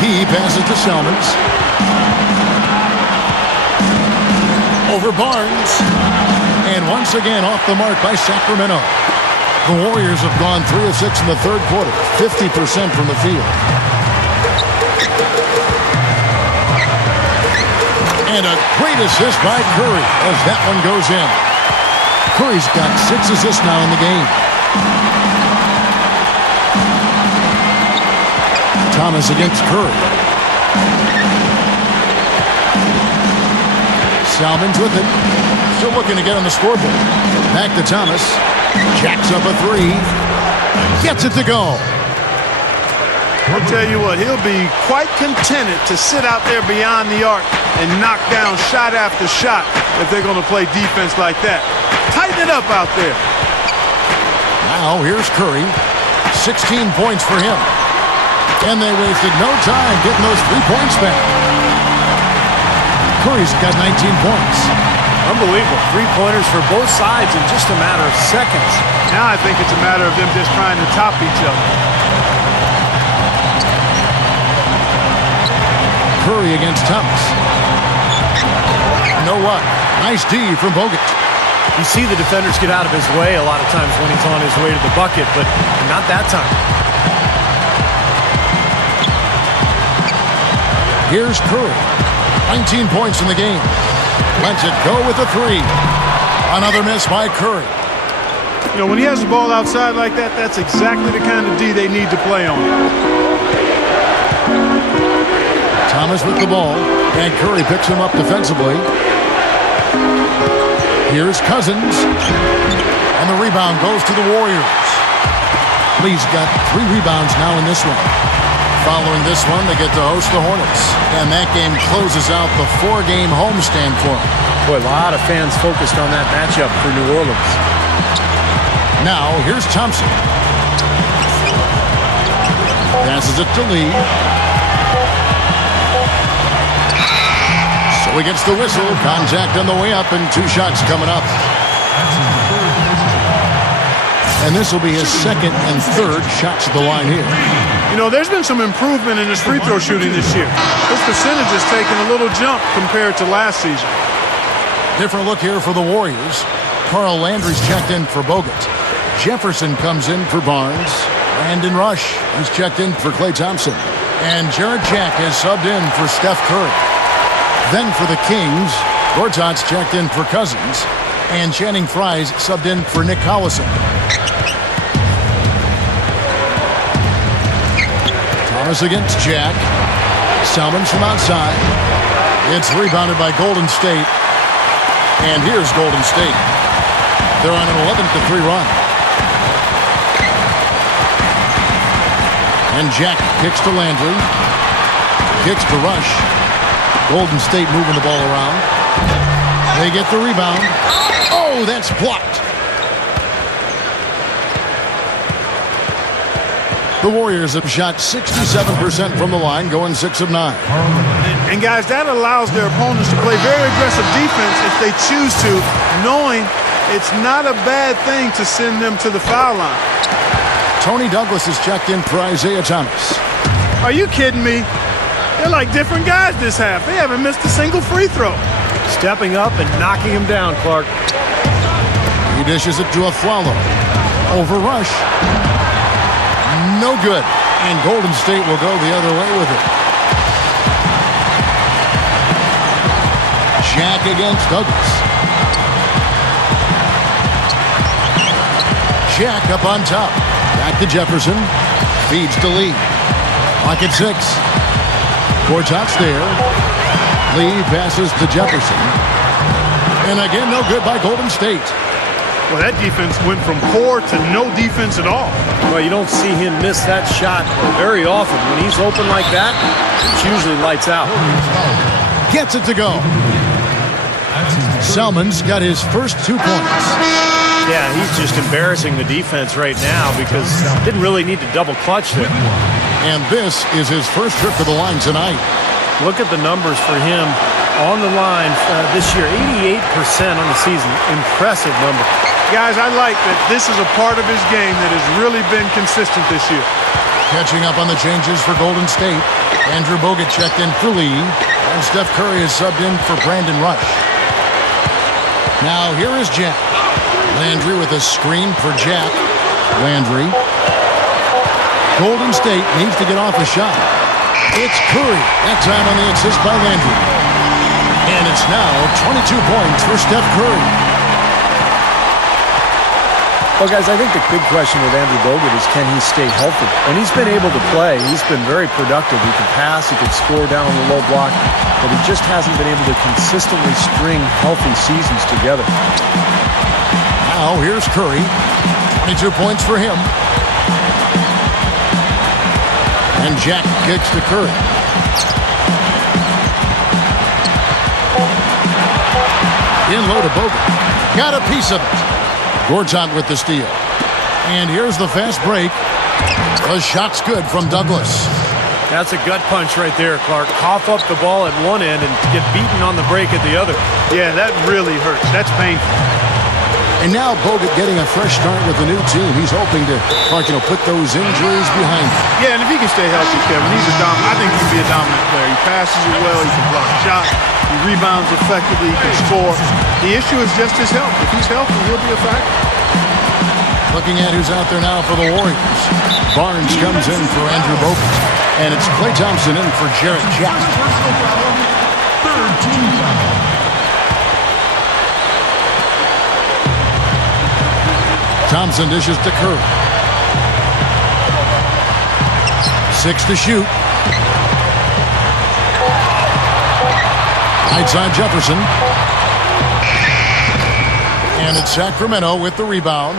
He passes to Salmons. Over Barnes. And once again off the mark by Sacramento. The Warriors have gone 3 of 6 in the third quarter. 50% from the field. And a great assist by Curry as that one goes in. Curry's got 6 assists now in the game. Thomas against Curry. Salmons with it. Still looking to get on the scoreboard. Back to Thomas. Jacks up a 3. Gets it to go. I'll tell you what, he'll be quite contented to sit out there beyond the arc and knock down shot after shot if they're going to play defense like that. Tighten it up out there. Now here's Curry. 16 points for him. And they wasted no time getting those 3 points back. Curry's got 19 points. Unbelievable. 3-pointers for both sides in just a matter of seconds. Now I think it's a matter of them just trying to top each other. Curry against Thomas. No what? Nice D from Bogut. You see the defenders get out of his way a lot of times when he's on his way to the bucket, but not that time. Here's Curry. 19 points in the game. Lets it go with a 3. Another miss by Curry. You know, when he has the ball outside like that, that's exactly the kind of D they need to play on. Thomas with the ball, and Curry picks him up defensively. Here's Cousins, and the rebound goes to the Warriors. Lee's got 3 rebounds now in this one. Following this one, they get to host the Hornets, and that game closes out the 4-game homestand for them. Boy, a lot of fans focused on that matchup for New Orleans. Now, here's Thompson. Passes it to Lee. So he gets the whistle. Contact on the way up and 2 shots coming up. And this will be his second and third shots at the line here. You know, there's been some improvement in his free throw shooting this year. His percentage has taken a little jump compared to last season. Different look here for the Warriors. Carl Landry's checked in for Bogut. Jefferson comes in for Barnes. Brandon Rush is checked in for Klay Thompson. And Jarrett Jack is subbed in for Steph Curry. Then for the Kings, Gortat's checked in for Cousins. And Channing Frye's subbed in for Nick Collison. Thomas against Jack. Salmons from outside. It's rebounded by Golden State. And here's Golden State. They're on an 11-3 run. And Jack kicks to Landry. Kicks to Rush. Golden State moving the ball around. They get the rebound. Oh, that's blocked. The Warriors have shot 67% from the line, going 6 of 9. And guys, that allows their opponents to play very aggressive defense if they choose to, knowing it's not a bad thing to send them to the foul line. Tony Douglas is checked in for Isaiah Thomas. Are you kidding me? They're like different guys this half. They haven't missed a single free throw. Stepping up and knocking him down, Clark. He dishes it to Afflalo. Over Rush. No good. And Golden State will go the other way with it. Jack against Douglas. Jack up on top. Back to Jefferson. Feeds to Lee. Pocket 6. Gortat's there. Lee passes to Jefferson. And again, no good by Golden State. Well, that defense went from poor to no defense at all. Well, you don't see him miss that shot very often. When he's open like that, it's usually lights out. Gets it to go. Salmon's got his first 2 points. Yeah, he's just embarrassing the defense right now because didn't really need to double clutch there. And this is his first trip to the line tonight. Look at the numbers for him on the line this year. 88% on the season. Impressive number. Guys, I like that this is a part of his game that has really been consistent this year. Catching up on the changes for Golden State. Andrew Bogut checked in for Lee. And Steph Curry is subbed in for Brandon Rush. Now here is Jack. Landry with a screen for Jack. Landry. Golden State needs to get off a shot. It's Curry. That time on the assist by Landry. And it's now 22 points for Steph Curry. Well, guys, I think the big question with Andrew Bogut is can he stay healthy? When he's been able to play, he's been very productive. He can pass, he can score down on the low block, but he just hasn't been able to consistently string healthy seasons together. Now here's Curry. 22 points for him. And Jack kicks to Curry. In low to Bogut. Got a piece of it. Gortat with the steal. And here's the fast break. The shot's good from Douglas. That's a gut punch right there, Clark. Cough up the ball at one end and get beaten on the break at the other. Yeah, that really hurts. That's painful. And now Bogut getting a fresh start with the new team. He's hoping to, put those injuries behind him. Yeah, and if he can stay healthy, Kevin, he's a dominant. I think he can be a dominant player. He passes it well. He can block shots. He rebounds effectively. He can score. The issue is just his health. If he's healthy, he'll be a factor. Looking at who's out there now for the Warriors. Barnes comes in for Andrew Bogut. And it's Klay Thompson in for Jarrett Jack. Third team foul. Thompson dishes to Curry. 6 to shoot. Right side Jefferson. And it's Sacramento with the rebound.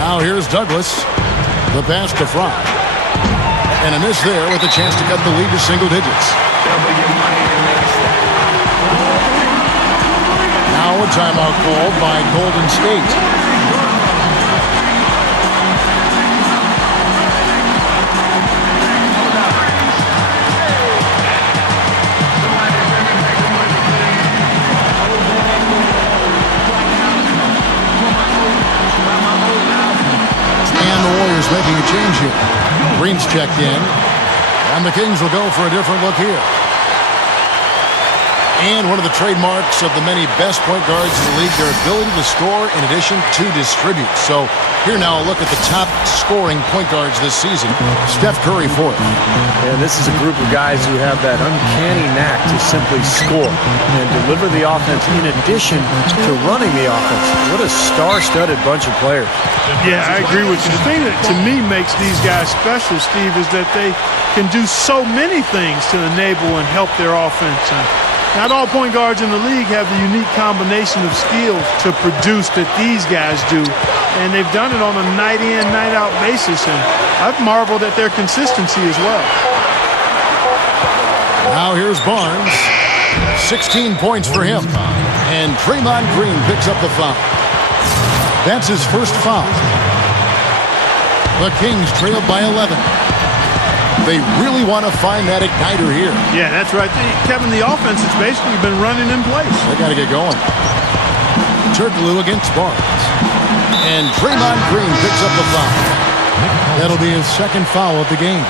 Now here's Douglas. The pass to Frye. And a miss there with a chance to cut the lead to single digits. Now now a timeout called by Golden State. Making a change here. Green's checked in. And the Kings will go for a different look here. And one of the trademarks of the many best point guards in the league, their ability to score in addition to distribute. So here now a look at the top scoring point guards this season. Steph Curry fourth. And this is a group of guys who have that uncanny knack to simply score and deliver the offense in addition to running the offense. What a star-studded bunch of players. Yeah, I agree with you. The thing that to me makes these guys special, Steve, is that they can do so many things to enable and help their offense. Not all point guards in the league have the unique combination of skills to produce that these guys do. And they've done it on a night-in, night-out basis. And I've marveled at their consistency as well. Now here's Barnes. 16 points for him. And Draymond Green picks up the foul. That's his first foul. The Kings trailed by 11. They really want to find that igniter here. Yeah, that's right. Kevin, the offense has basically been running in place. They got to get going. Turkoglu against Barnes. And Draymond Green picks up the foul. That'll be his second foul of the game.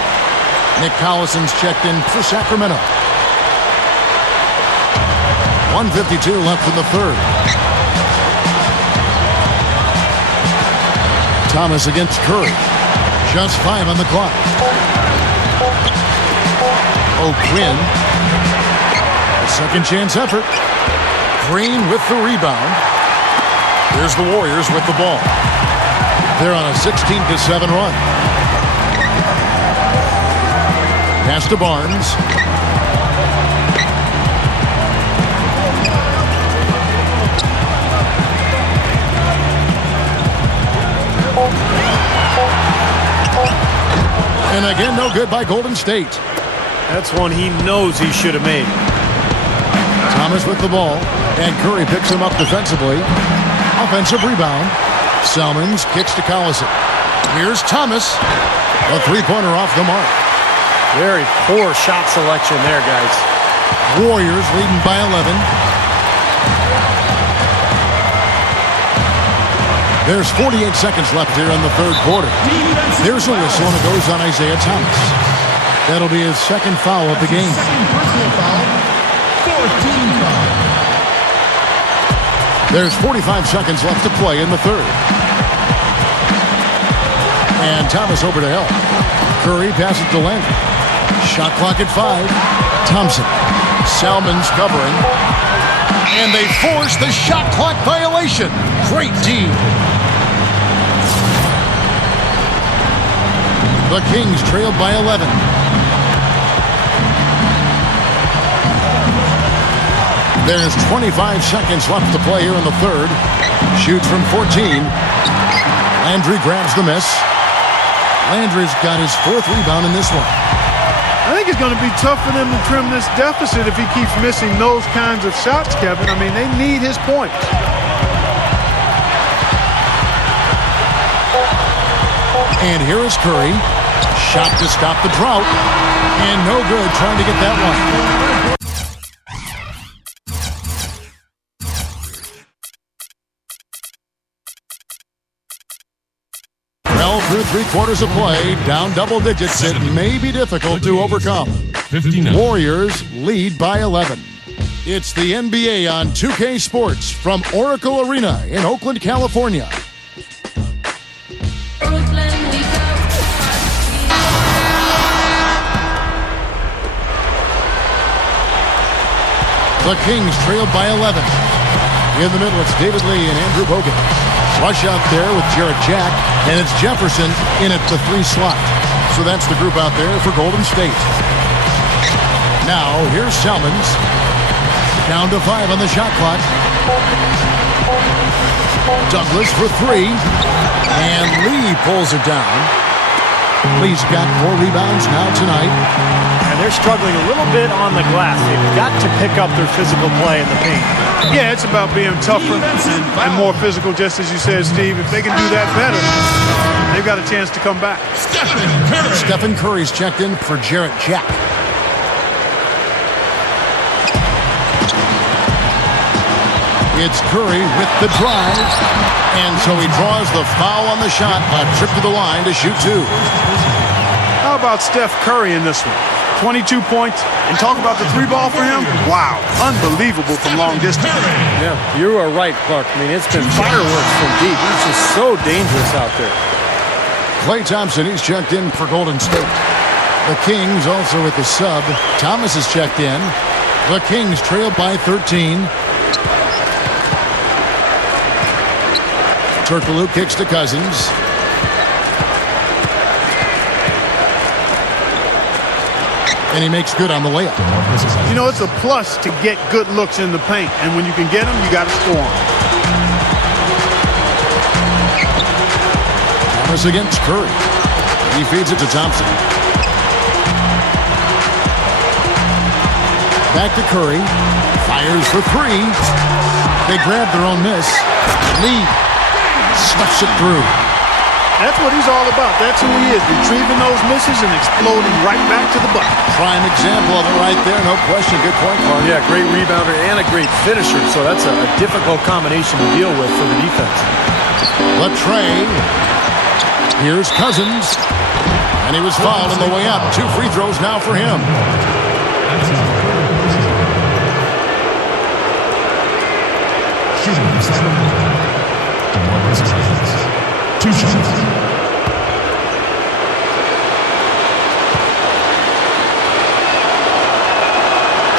Nick Collison's checked in for Sacramento. 1:52 left in the third. Thomas against Curry. Just 5 on the clock. O'Quinn. A second chance effort. Green with the rebound. Here's the Warriors with the ball. They're on a 16-7 run. Pass to Barnes. And again, no good by Golden State. That's one he knows he should have made. Thomas with the ball, and Curry picks him up defensively. Offensive rebound. Salmons kicks to Collison. Here's Thomas. A three-pointer off the mark. Very poor shot selection there, guys. Warriors leading by 11. There's 48 seconds left here in the third quarter. There's a whistle, and it goes on Isaiah Thomas. That'll be his second foul of the game. There's 45 seconds left to play in the third. And Thomas over to help. Curry passes to Landry. Shot clock at 5. Thompson. Salmons covering. And they force the shot clock violation. Great D. The Kings trailed by 11. There's 25 seconds left to play here in the third. Shoots from 14. Landry grabs the miss. Landry's got his fourth rebound in this one. I think it's going to be tough for them to trim this deficit if he keeps missing those kinds of shots, Kevin. I mean, they need his points. And here is Curry. Shot to stop the drought. And no good trying to get that one. Well, through 3/4 of play, down double digits, it may be difficult to overcome. 59. Warriors lead by 11. It's the NBA on 2K Sports from Oracle Arena in Oakland, California. The Kings trailed by 11. In the middle, it's David Lee and Andrew Bogut. Rush out there with Jarrett Jack, and it's Jefferson in at the 3 slot. So that's the group out there for Golden State. Now, here's Salmons. Down to 5 on the shot clock. Douglas for 3. And Lee pulls it down. Lee's got 4 rebounds now tonight. And they're struggling a little bit on the glass. They've got to pick up their physical play in the paint. Yeah, it's about being tougher and more physical, just as you said, Steve. If they can do that better, they've got a chance to come back. Stephen Curry's checked in for Jarrett Jack. It's Curry with the drive. And so he draws the foul on the shot. A trip to the line to shoot 2. How about Steph Curry in this one? 22 points. And talk about the 3-ball for him. Wow. Unbelievable from long distance. Yeah, you are right, Clark. I mean, it's been fireworks from deep. He's just so dangerous out there. Klay Thompson, he's checked in for Golden State. The Kings also with the sub. Thomas is checked in. The Kings trail by 13. Turkoglu kicks to Cousins. And he makes good on the layup. You know, it's a plus to get good looks in the paint. And when you can get them, you got to score them. Thomas against Curry. He feeds it to Thompson. Back to Curry. Fires for 3. They grab their own miss. Lee stuffs it through. That's what he's all about. That's who he is, retrieving those misses and exploding right back to the bucket. Prime example of it right there, no question. Good point, Clark. Yeah, great rebounder and a great finisher, so that's a difficult combination to deal with for the defense. Latrey. Here's Cousins. And he was fouled on the way up. 2 free throws now for him. Two shots.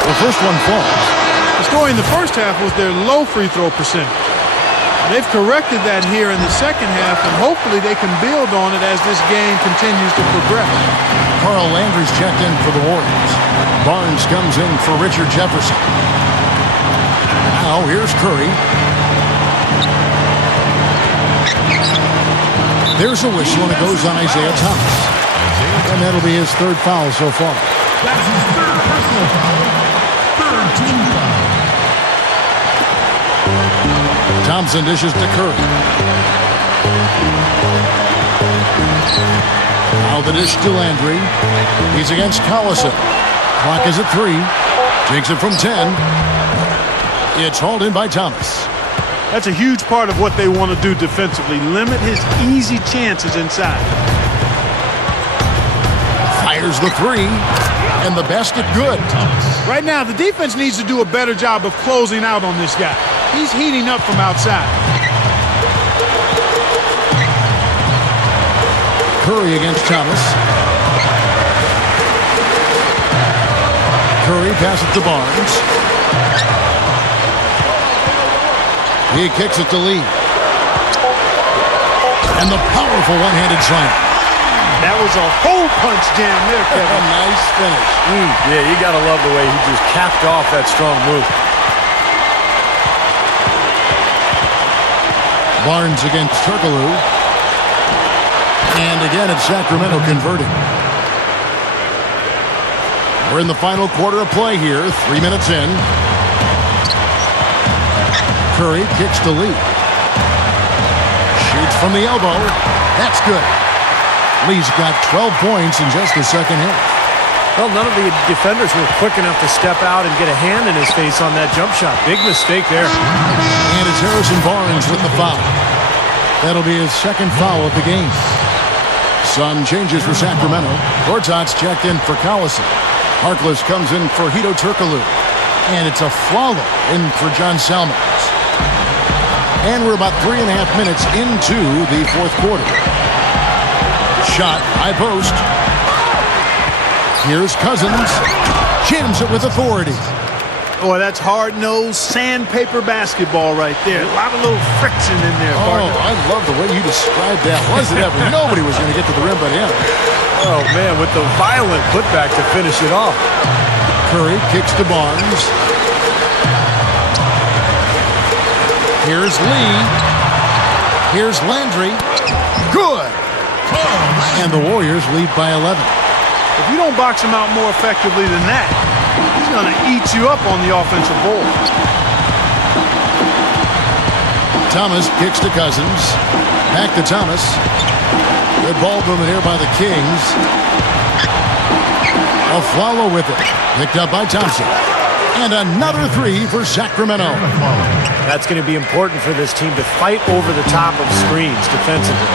The first one falls. The story in the first half was their low free throw percentage. They've corrected that here in the second half, and hopefully they can build on it as this game continues to progress. Carl Landry's checked in for the Warriors. Barnes comes in for Richard Jefferson. Now here's Curry. There's a whistle, and it goes on Isaiah Thomas. And that'll be his 3rd foul so far. That's his 3rd personal foul. 3rd team foul. Thompson dishes to Curry. Now the dish to Landry. He's against Collison. Clock is at 3. Takes it from 10. It's hauled in by Thomas. That's a huge part of what they want to do defensively. Limit his easy chances inside. Fires the 3. And the basket good. Right now, the defense needs to do a better job of closing out on this guy. He's heating up from outside. Curry against Thomas. Curry passes to Barnes. He kicks it to Lee. And the powerful one-handed slam. That was a hole punch jam there, Kevin. A nice finish. Yeah, you got to love the way he just capped off that strong move. Barnes against Turkoglu. And again, it's Sacramento converting. We're in the final quarter of play here. 3 minutes in. Curry kicks to Lee. Shoots from the elbow. That's good. Lee's got 12 points in just the second half. Well, none of the defenders were quick enough to step out and get a hand in his face on that jump shot. Big mistake there. And it's Harrison Barnes with the foul. That'll be his 2nd foul of the game. Some changes for Sacramento. Gortat's checked in for Collison. Harkless comes in for Hedo Turkoglu. And it's a Flalo in for John Salmons. And we're about 3.5 minutes into the 4th quarter. Shot, high post. Here's Cousins. Jams it with authority. Boy, that's hard-nosed sandpaper basketball right there. A lot of little friction in there, partner. Oh, I love the way you described that. Was it ever? Nobody was going to get to the rim but him. Oh, man, with the violent putback to finish it off. Curry kicks to Barnes. Here's Lee. Here's Landry. Good. And the Warriors lead by 11. If you don't box him out more effectively than that, he's going to eat you up on the offensive board. Thomas kicks to Cousins. Back to Thomas. Good ball movement here by the Kings. Afflalo with it. Picked up by Thompson. And another three for Sacramento. That's going to be important for this team to fight over the top of screens defensively.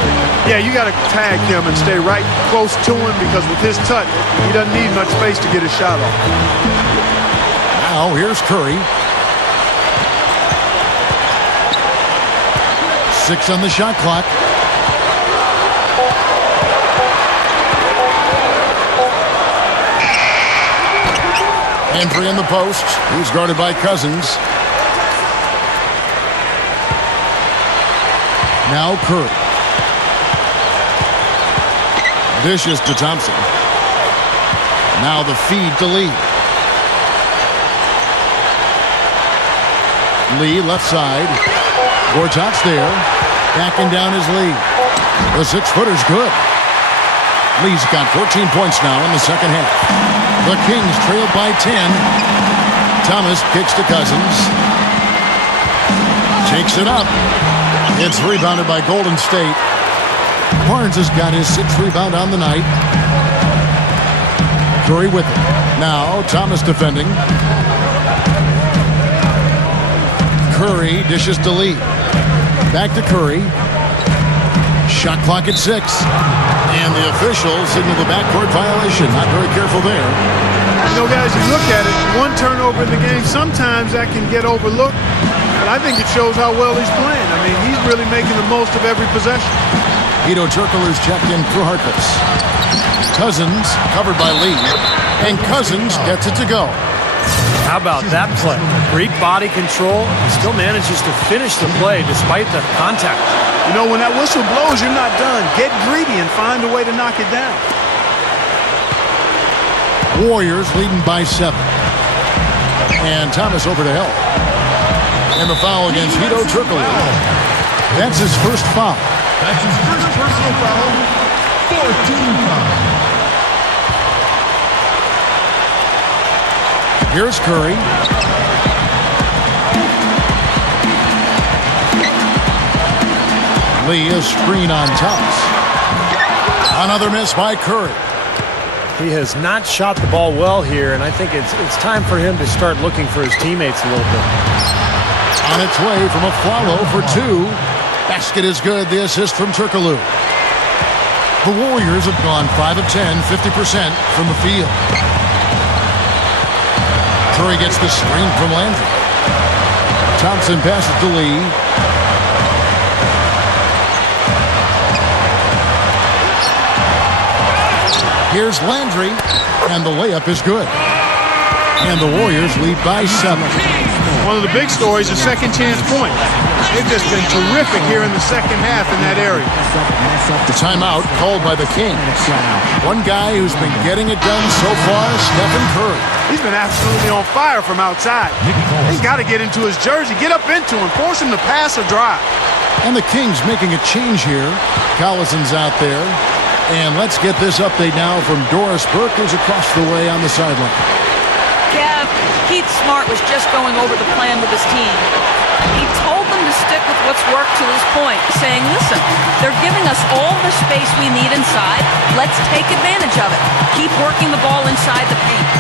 Yeah, you got to tag him and stay right close to him because with his touch, he doesn't need much space to get his shot off. Now here's Curry. 6 on the shot clock. Entry in the post. He's guarded by Cousins. Now Curry. Dishes to Thompson. Now the feed to Lee. Lee left side. Gortat's there. Backing down his lead. The 6-footer's good. Lee's got 14 points now in the second half. The Kings trailed by 10. Thomas kicks to Cousins. Takes it up. It's rebounded by Golden State. Barnes has got his 6th rebound on the night. Curry with it. Now Thomas defending. Curry dishes to Lee. Back to Curry. Shot clock at 6. And the officials signal the backcourt violation. Not very careful there. You know, guys, you look at it, one turnover in the game, sometimes that can get overlooked. But I think it shows how well he's playing. I mean, he's really making the most of every possession. Hedo Turkoglu's checked in for Harkless. Cousins covered by Lee. And Cousins gets it to go. How about that play? Great body control. He still manages to finish the play despite the contact. You know, when that whistle blows, you're not done. Get greedy and find a way to knock it down. Warriors leading by 7. And Thomas over to help. And the foul against Hedo Turkoglu. That's his first foul. That's his first personal foul. 14 foul. Here's Curry. Lee is screen on Thomas. Another miss by Curry. He has not shot the ball well here, and I think it's time for him to start looking for his teammates a little bit. On its way from Afflalo for 2. Basket is good. The assist from Turkoglu. The Warriors have gone 5 of 10, 50% from the field. Curry gets the screen from Landry. Thompson passes to Lee. Here's Landry, and the layup is good. And the Warriors lead by 7. One of the big stories is second chance points. They've just been terrific here in the second half in that area. The timeout called by the Kings. One guy who's been getting it done so far, Stephen Curry. He's been absolutely on fire from outside. He's got to get into his jersey, get up into him, force him to pass or drive. And the Kings making a change here. Collison's out there. And let's get this update now from Doris Burke, who's across the way on the sideline. Gav, Keith Smart was just going over the plan with his team. He told them to stick with what's worked to this point, saying, listen, they're giving us all the space we need inside. Let's take advantage of it. Keep working the ball inside the paint.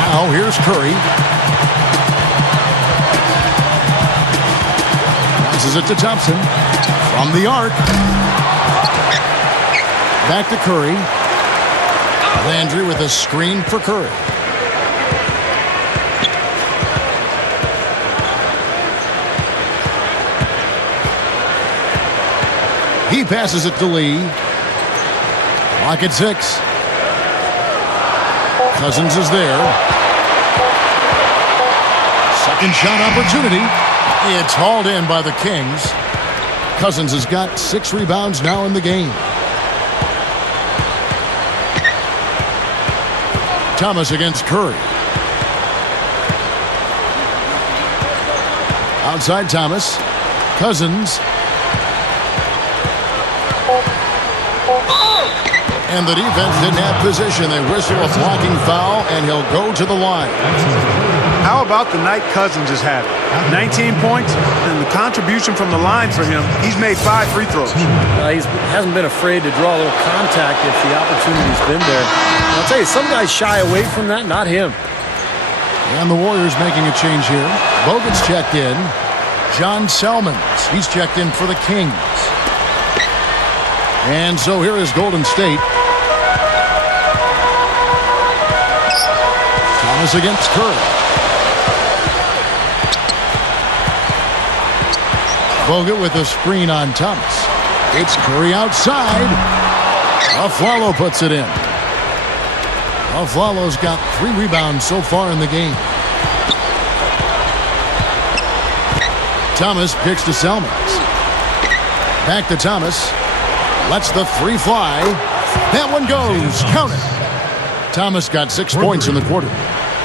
Now here's Curry. Passes it to Thompson. From the arc. Back to Curry. Landry with a screen for Curry. He passes it to Lee. Clock at 6. Cousins is there. Second shot opportunity. It's hauled in by the Kings. Cousins has got 6 rebounds now in the game. Thomas against Curry. Outside Thomas. Cousins. And the defense didn't have position. They whistle a blocking foul, and he'll go to the line. How about the night Cousins has had? 19 points, and the contribution from the line for him, he's made 5 free throws. He hasn't been afraid to draw a little contact if the opportunity's been there. And I'll tell you, some guys shy away from that, not him. And the Warriors making a change here. Bogut's checked in. John Selmans, he's checked in for the Kings. And so here is Golden State. Thomas against Curry. Bogut with a screen on Thomas. It's Curry outside. Afflalo puts it in. Afflalo's got 3 rebounds so far in the game. Thomas picks to Selmans. Back to Thomas. Lets the 3 fly. That one goes. Count it. Thomas got 6 points in the quarter.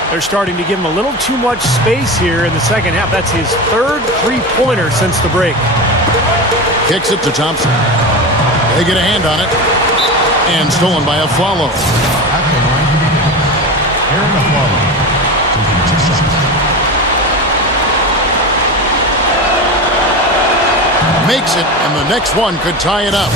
They're starting to give him a little too much space here in the second half. That's his 3rd three-pointer since the break. Kicks it to Thompson. They get a hand on it. And stolen by Afflalo. Aaron Afflalo. Taking 2 shots. Makes it, and the next one could tie it up.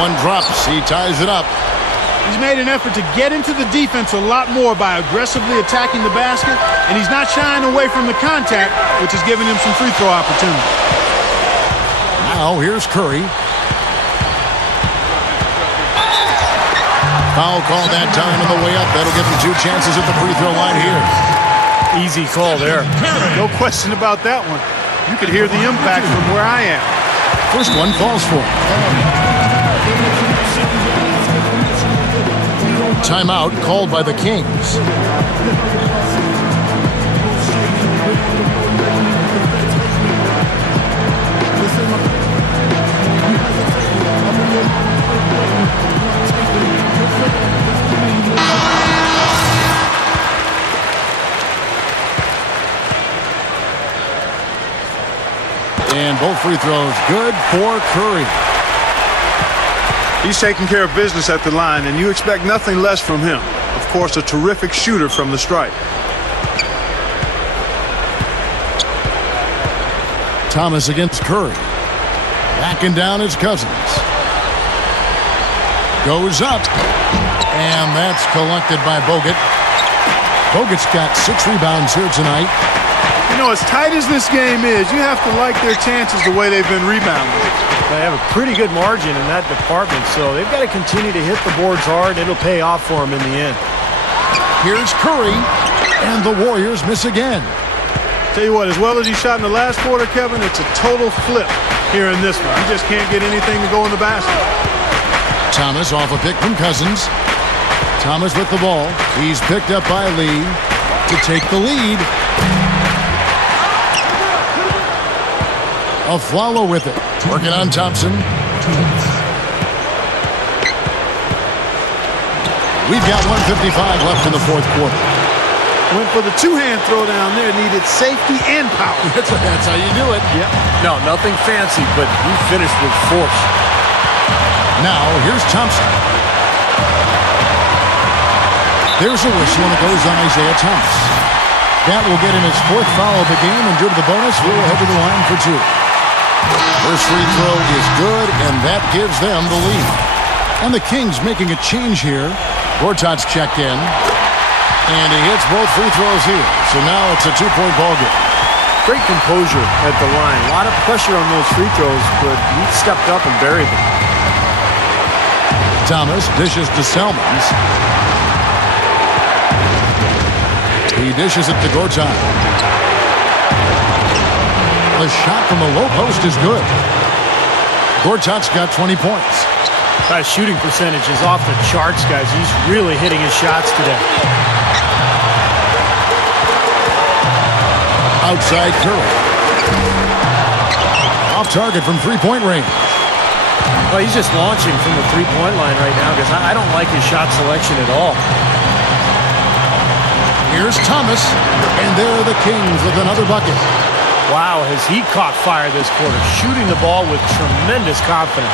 One drops. He ties it up. He's made an effort to get into the defense a lot more by aggressively attacking the basket, and he's not shying away from the contact, which is giving him some free throw opportunities. Now here's Curry. Foul call that time on the way up. That'll give him 2 chances at the free throw line here. Easy call there. No question about that one. You could hear the impact from where I am. First one falls for him. Timeout called by the Kings. And both free throws good for Curry. He's taking care of business at the line, and you expect nothing less from him. Of course, a terrific shooter from the stripe. Thomas against Curry. Backing down his Cousins. Goes up. And that's collected by Bogut. Bogut's got 6 rebounds here tonight. You know, as tight as this game is, you have to like their chances the way they've been rebounding. They have a pretty good margin in that department, so they've got to continue to hit the boards hard. It'll pay off for them in the end. Here's Curry, and the Warriors miss again. Tell you what, as well as he shot in the last quarter, Kevin, it's a total flip here in this one. He just can't get anything to go in the basket. Thomas off a pick from Cousins. Thomas with the ball. He's picked up by Lee to take the lead. Afflalo with it. Working on Thompson. We've got 1:55 left in the 4th quarter. Went for the 2-hand throw down there. Needed safety and power. That's how you do it. Yep. No, nothing fancy, but he finished with force. Now, here's Thompson. There's a whistle, and it goes on Isaiah Thomas. That will get him his 4th foul of the game, and due to the bonus, we'll head to the line for 2. First free throw is good, and that gives them the lead. And the Kings making a change here. Gortat's checked in, and he hits both free throws here. So now it's a 2-point ball game. Great composure at the line. A lot of pressure on those free throws, but he stepped up and buried them. Thomas dishes to Selmans. He dishes it to Gortat. The shot from the low post is good. Gortat's got 20 points. His shooting percentage is off the charts, guys. He's really hitting his shots today. Outside Curry. Off target from three-point range. Well, he's just launching from the three-point line right now because I don't like his shot selection at all. Here's Thomas, and there are the Kings with another bucket. Wow, has he caught fire this quarter, shooting the ball with tremendous confidence.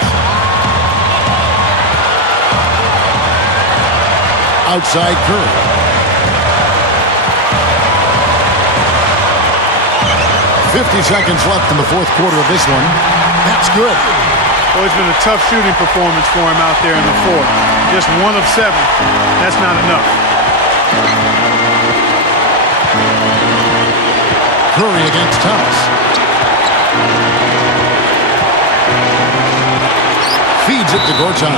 Outside Curry. "50 seconds left in the fourth quarter of this one. That's good. Well, it's been a tough shooting performance for him out there in the fourth. Just 1 of 7. That's not enough. Curry against Thomas. Feeds it to Gortat.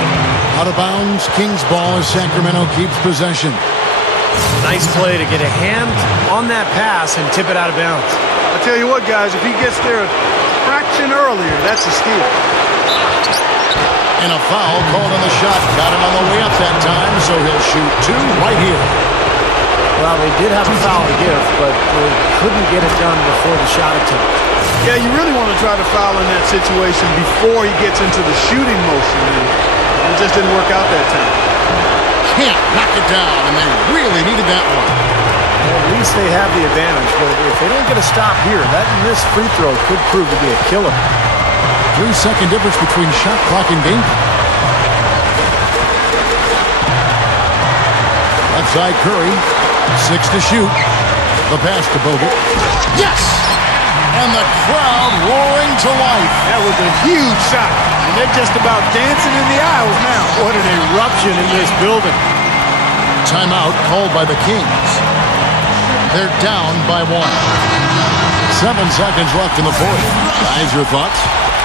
Out of bounds, Kings ball as Sacramento keeps possession. Nice play to get a hand on that pass and tip it out of bounds. I tell you what, guys, if he gets there a fraction earlier, that's a steal. And a foul called on the shot. Got it on the way up that time, so he'll shoot 2 right here. Well, they did have a foul to give, but they couldn't get it done before the shot attempt. Yeah, you really want to try to foul in that situation before he gets into the shooting motion. And it just didn't work out that time. Can't knock it down, and they really needed that one. Well, at least they have the advantage, but if they don't get a stop here, that missed free throw could prove to be a killer. 3-second difference between shot clock and game. Outside Curry. 6 to shoot. The pass to Bogut. Yes! And the crowd roaring to life. That was a huge shot. And they're just about dancing in the aisles now. What an eruption in this building. Timeout called by the Kings. They're down by 1. 7 seconds left in the fourth. Guys, your thoughts?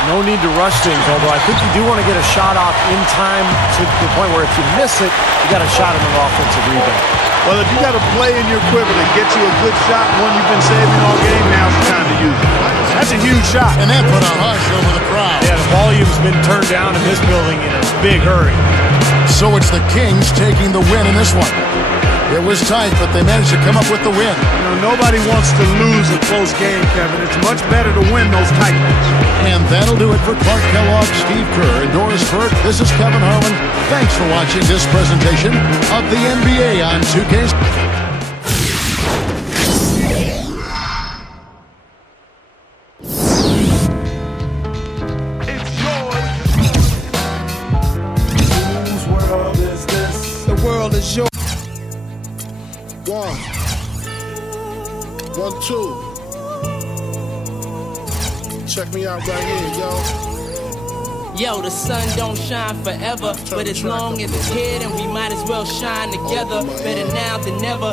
No need to rush things, although I think you do want to get a shot off in time to the point where if you miss it, you got a shot in an offensive rebound. Well, if you got a play in your quiver to get you a good shot, one you've been saving all game, now's the time to use it. That's a huge shot. And that put a hush over the crowd. Yeah, the volume's been turned down in this building in a big hurry. So it's the Kings taking the win in this one. It was tight, but they managed to come up with the win. You know, nobody wants to lose a close game, Kevin. It's much better to win those tight ones. And that'll do it for Clark Kellogg, Steve Kerr, and Doris Burke. This is Kevin Harlan. Thanks for watching this presentation of the NBA on 2K. Whose world is this? The world is yours. 1, 2. Check me out right here, yo. Yo, the sun don't shine forever, but as long as it's here, then we might as well shine together. Better now than never.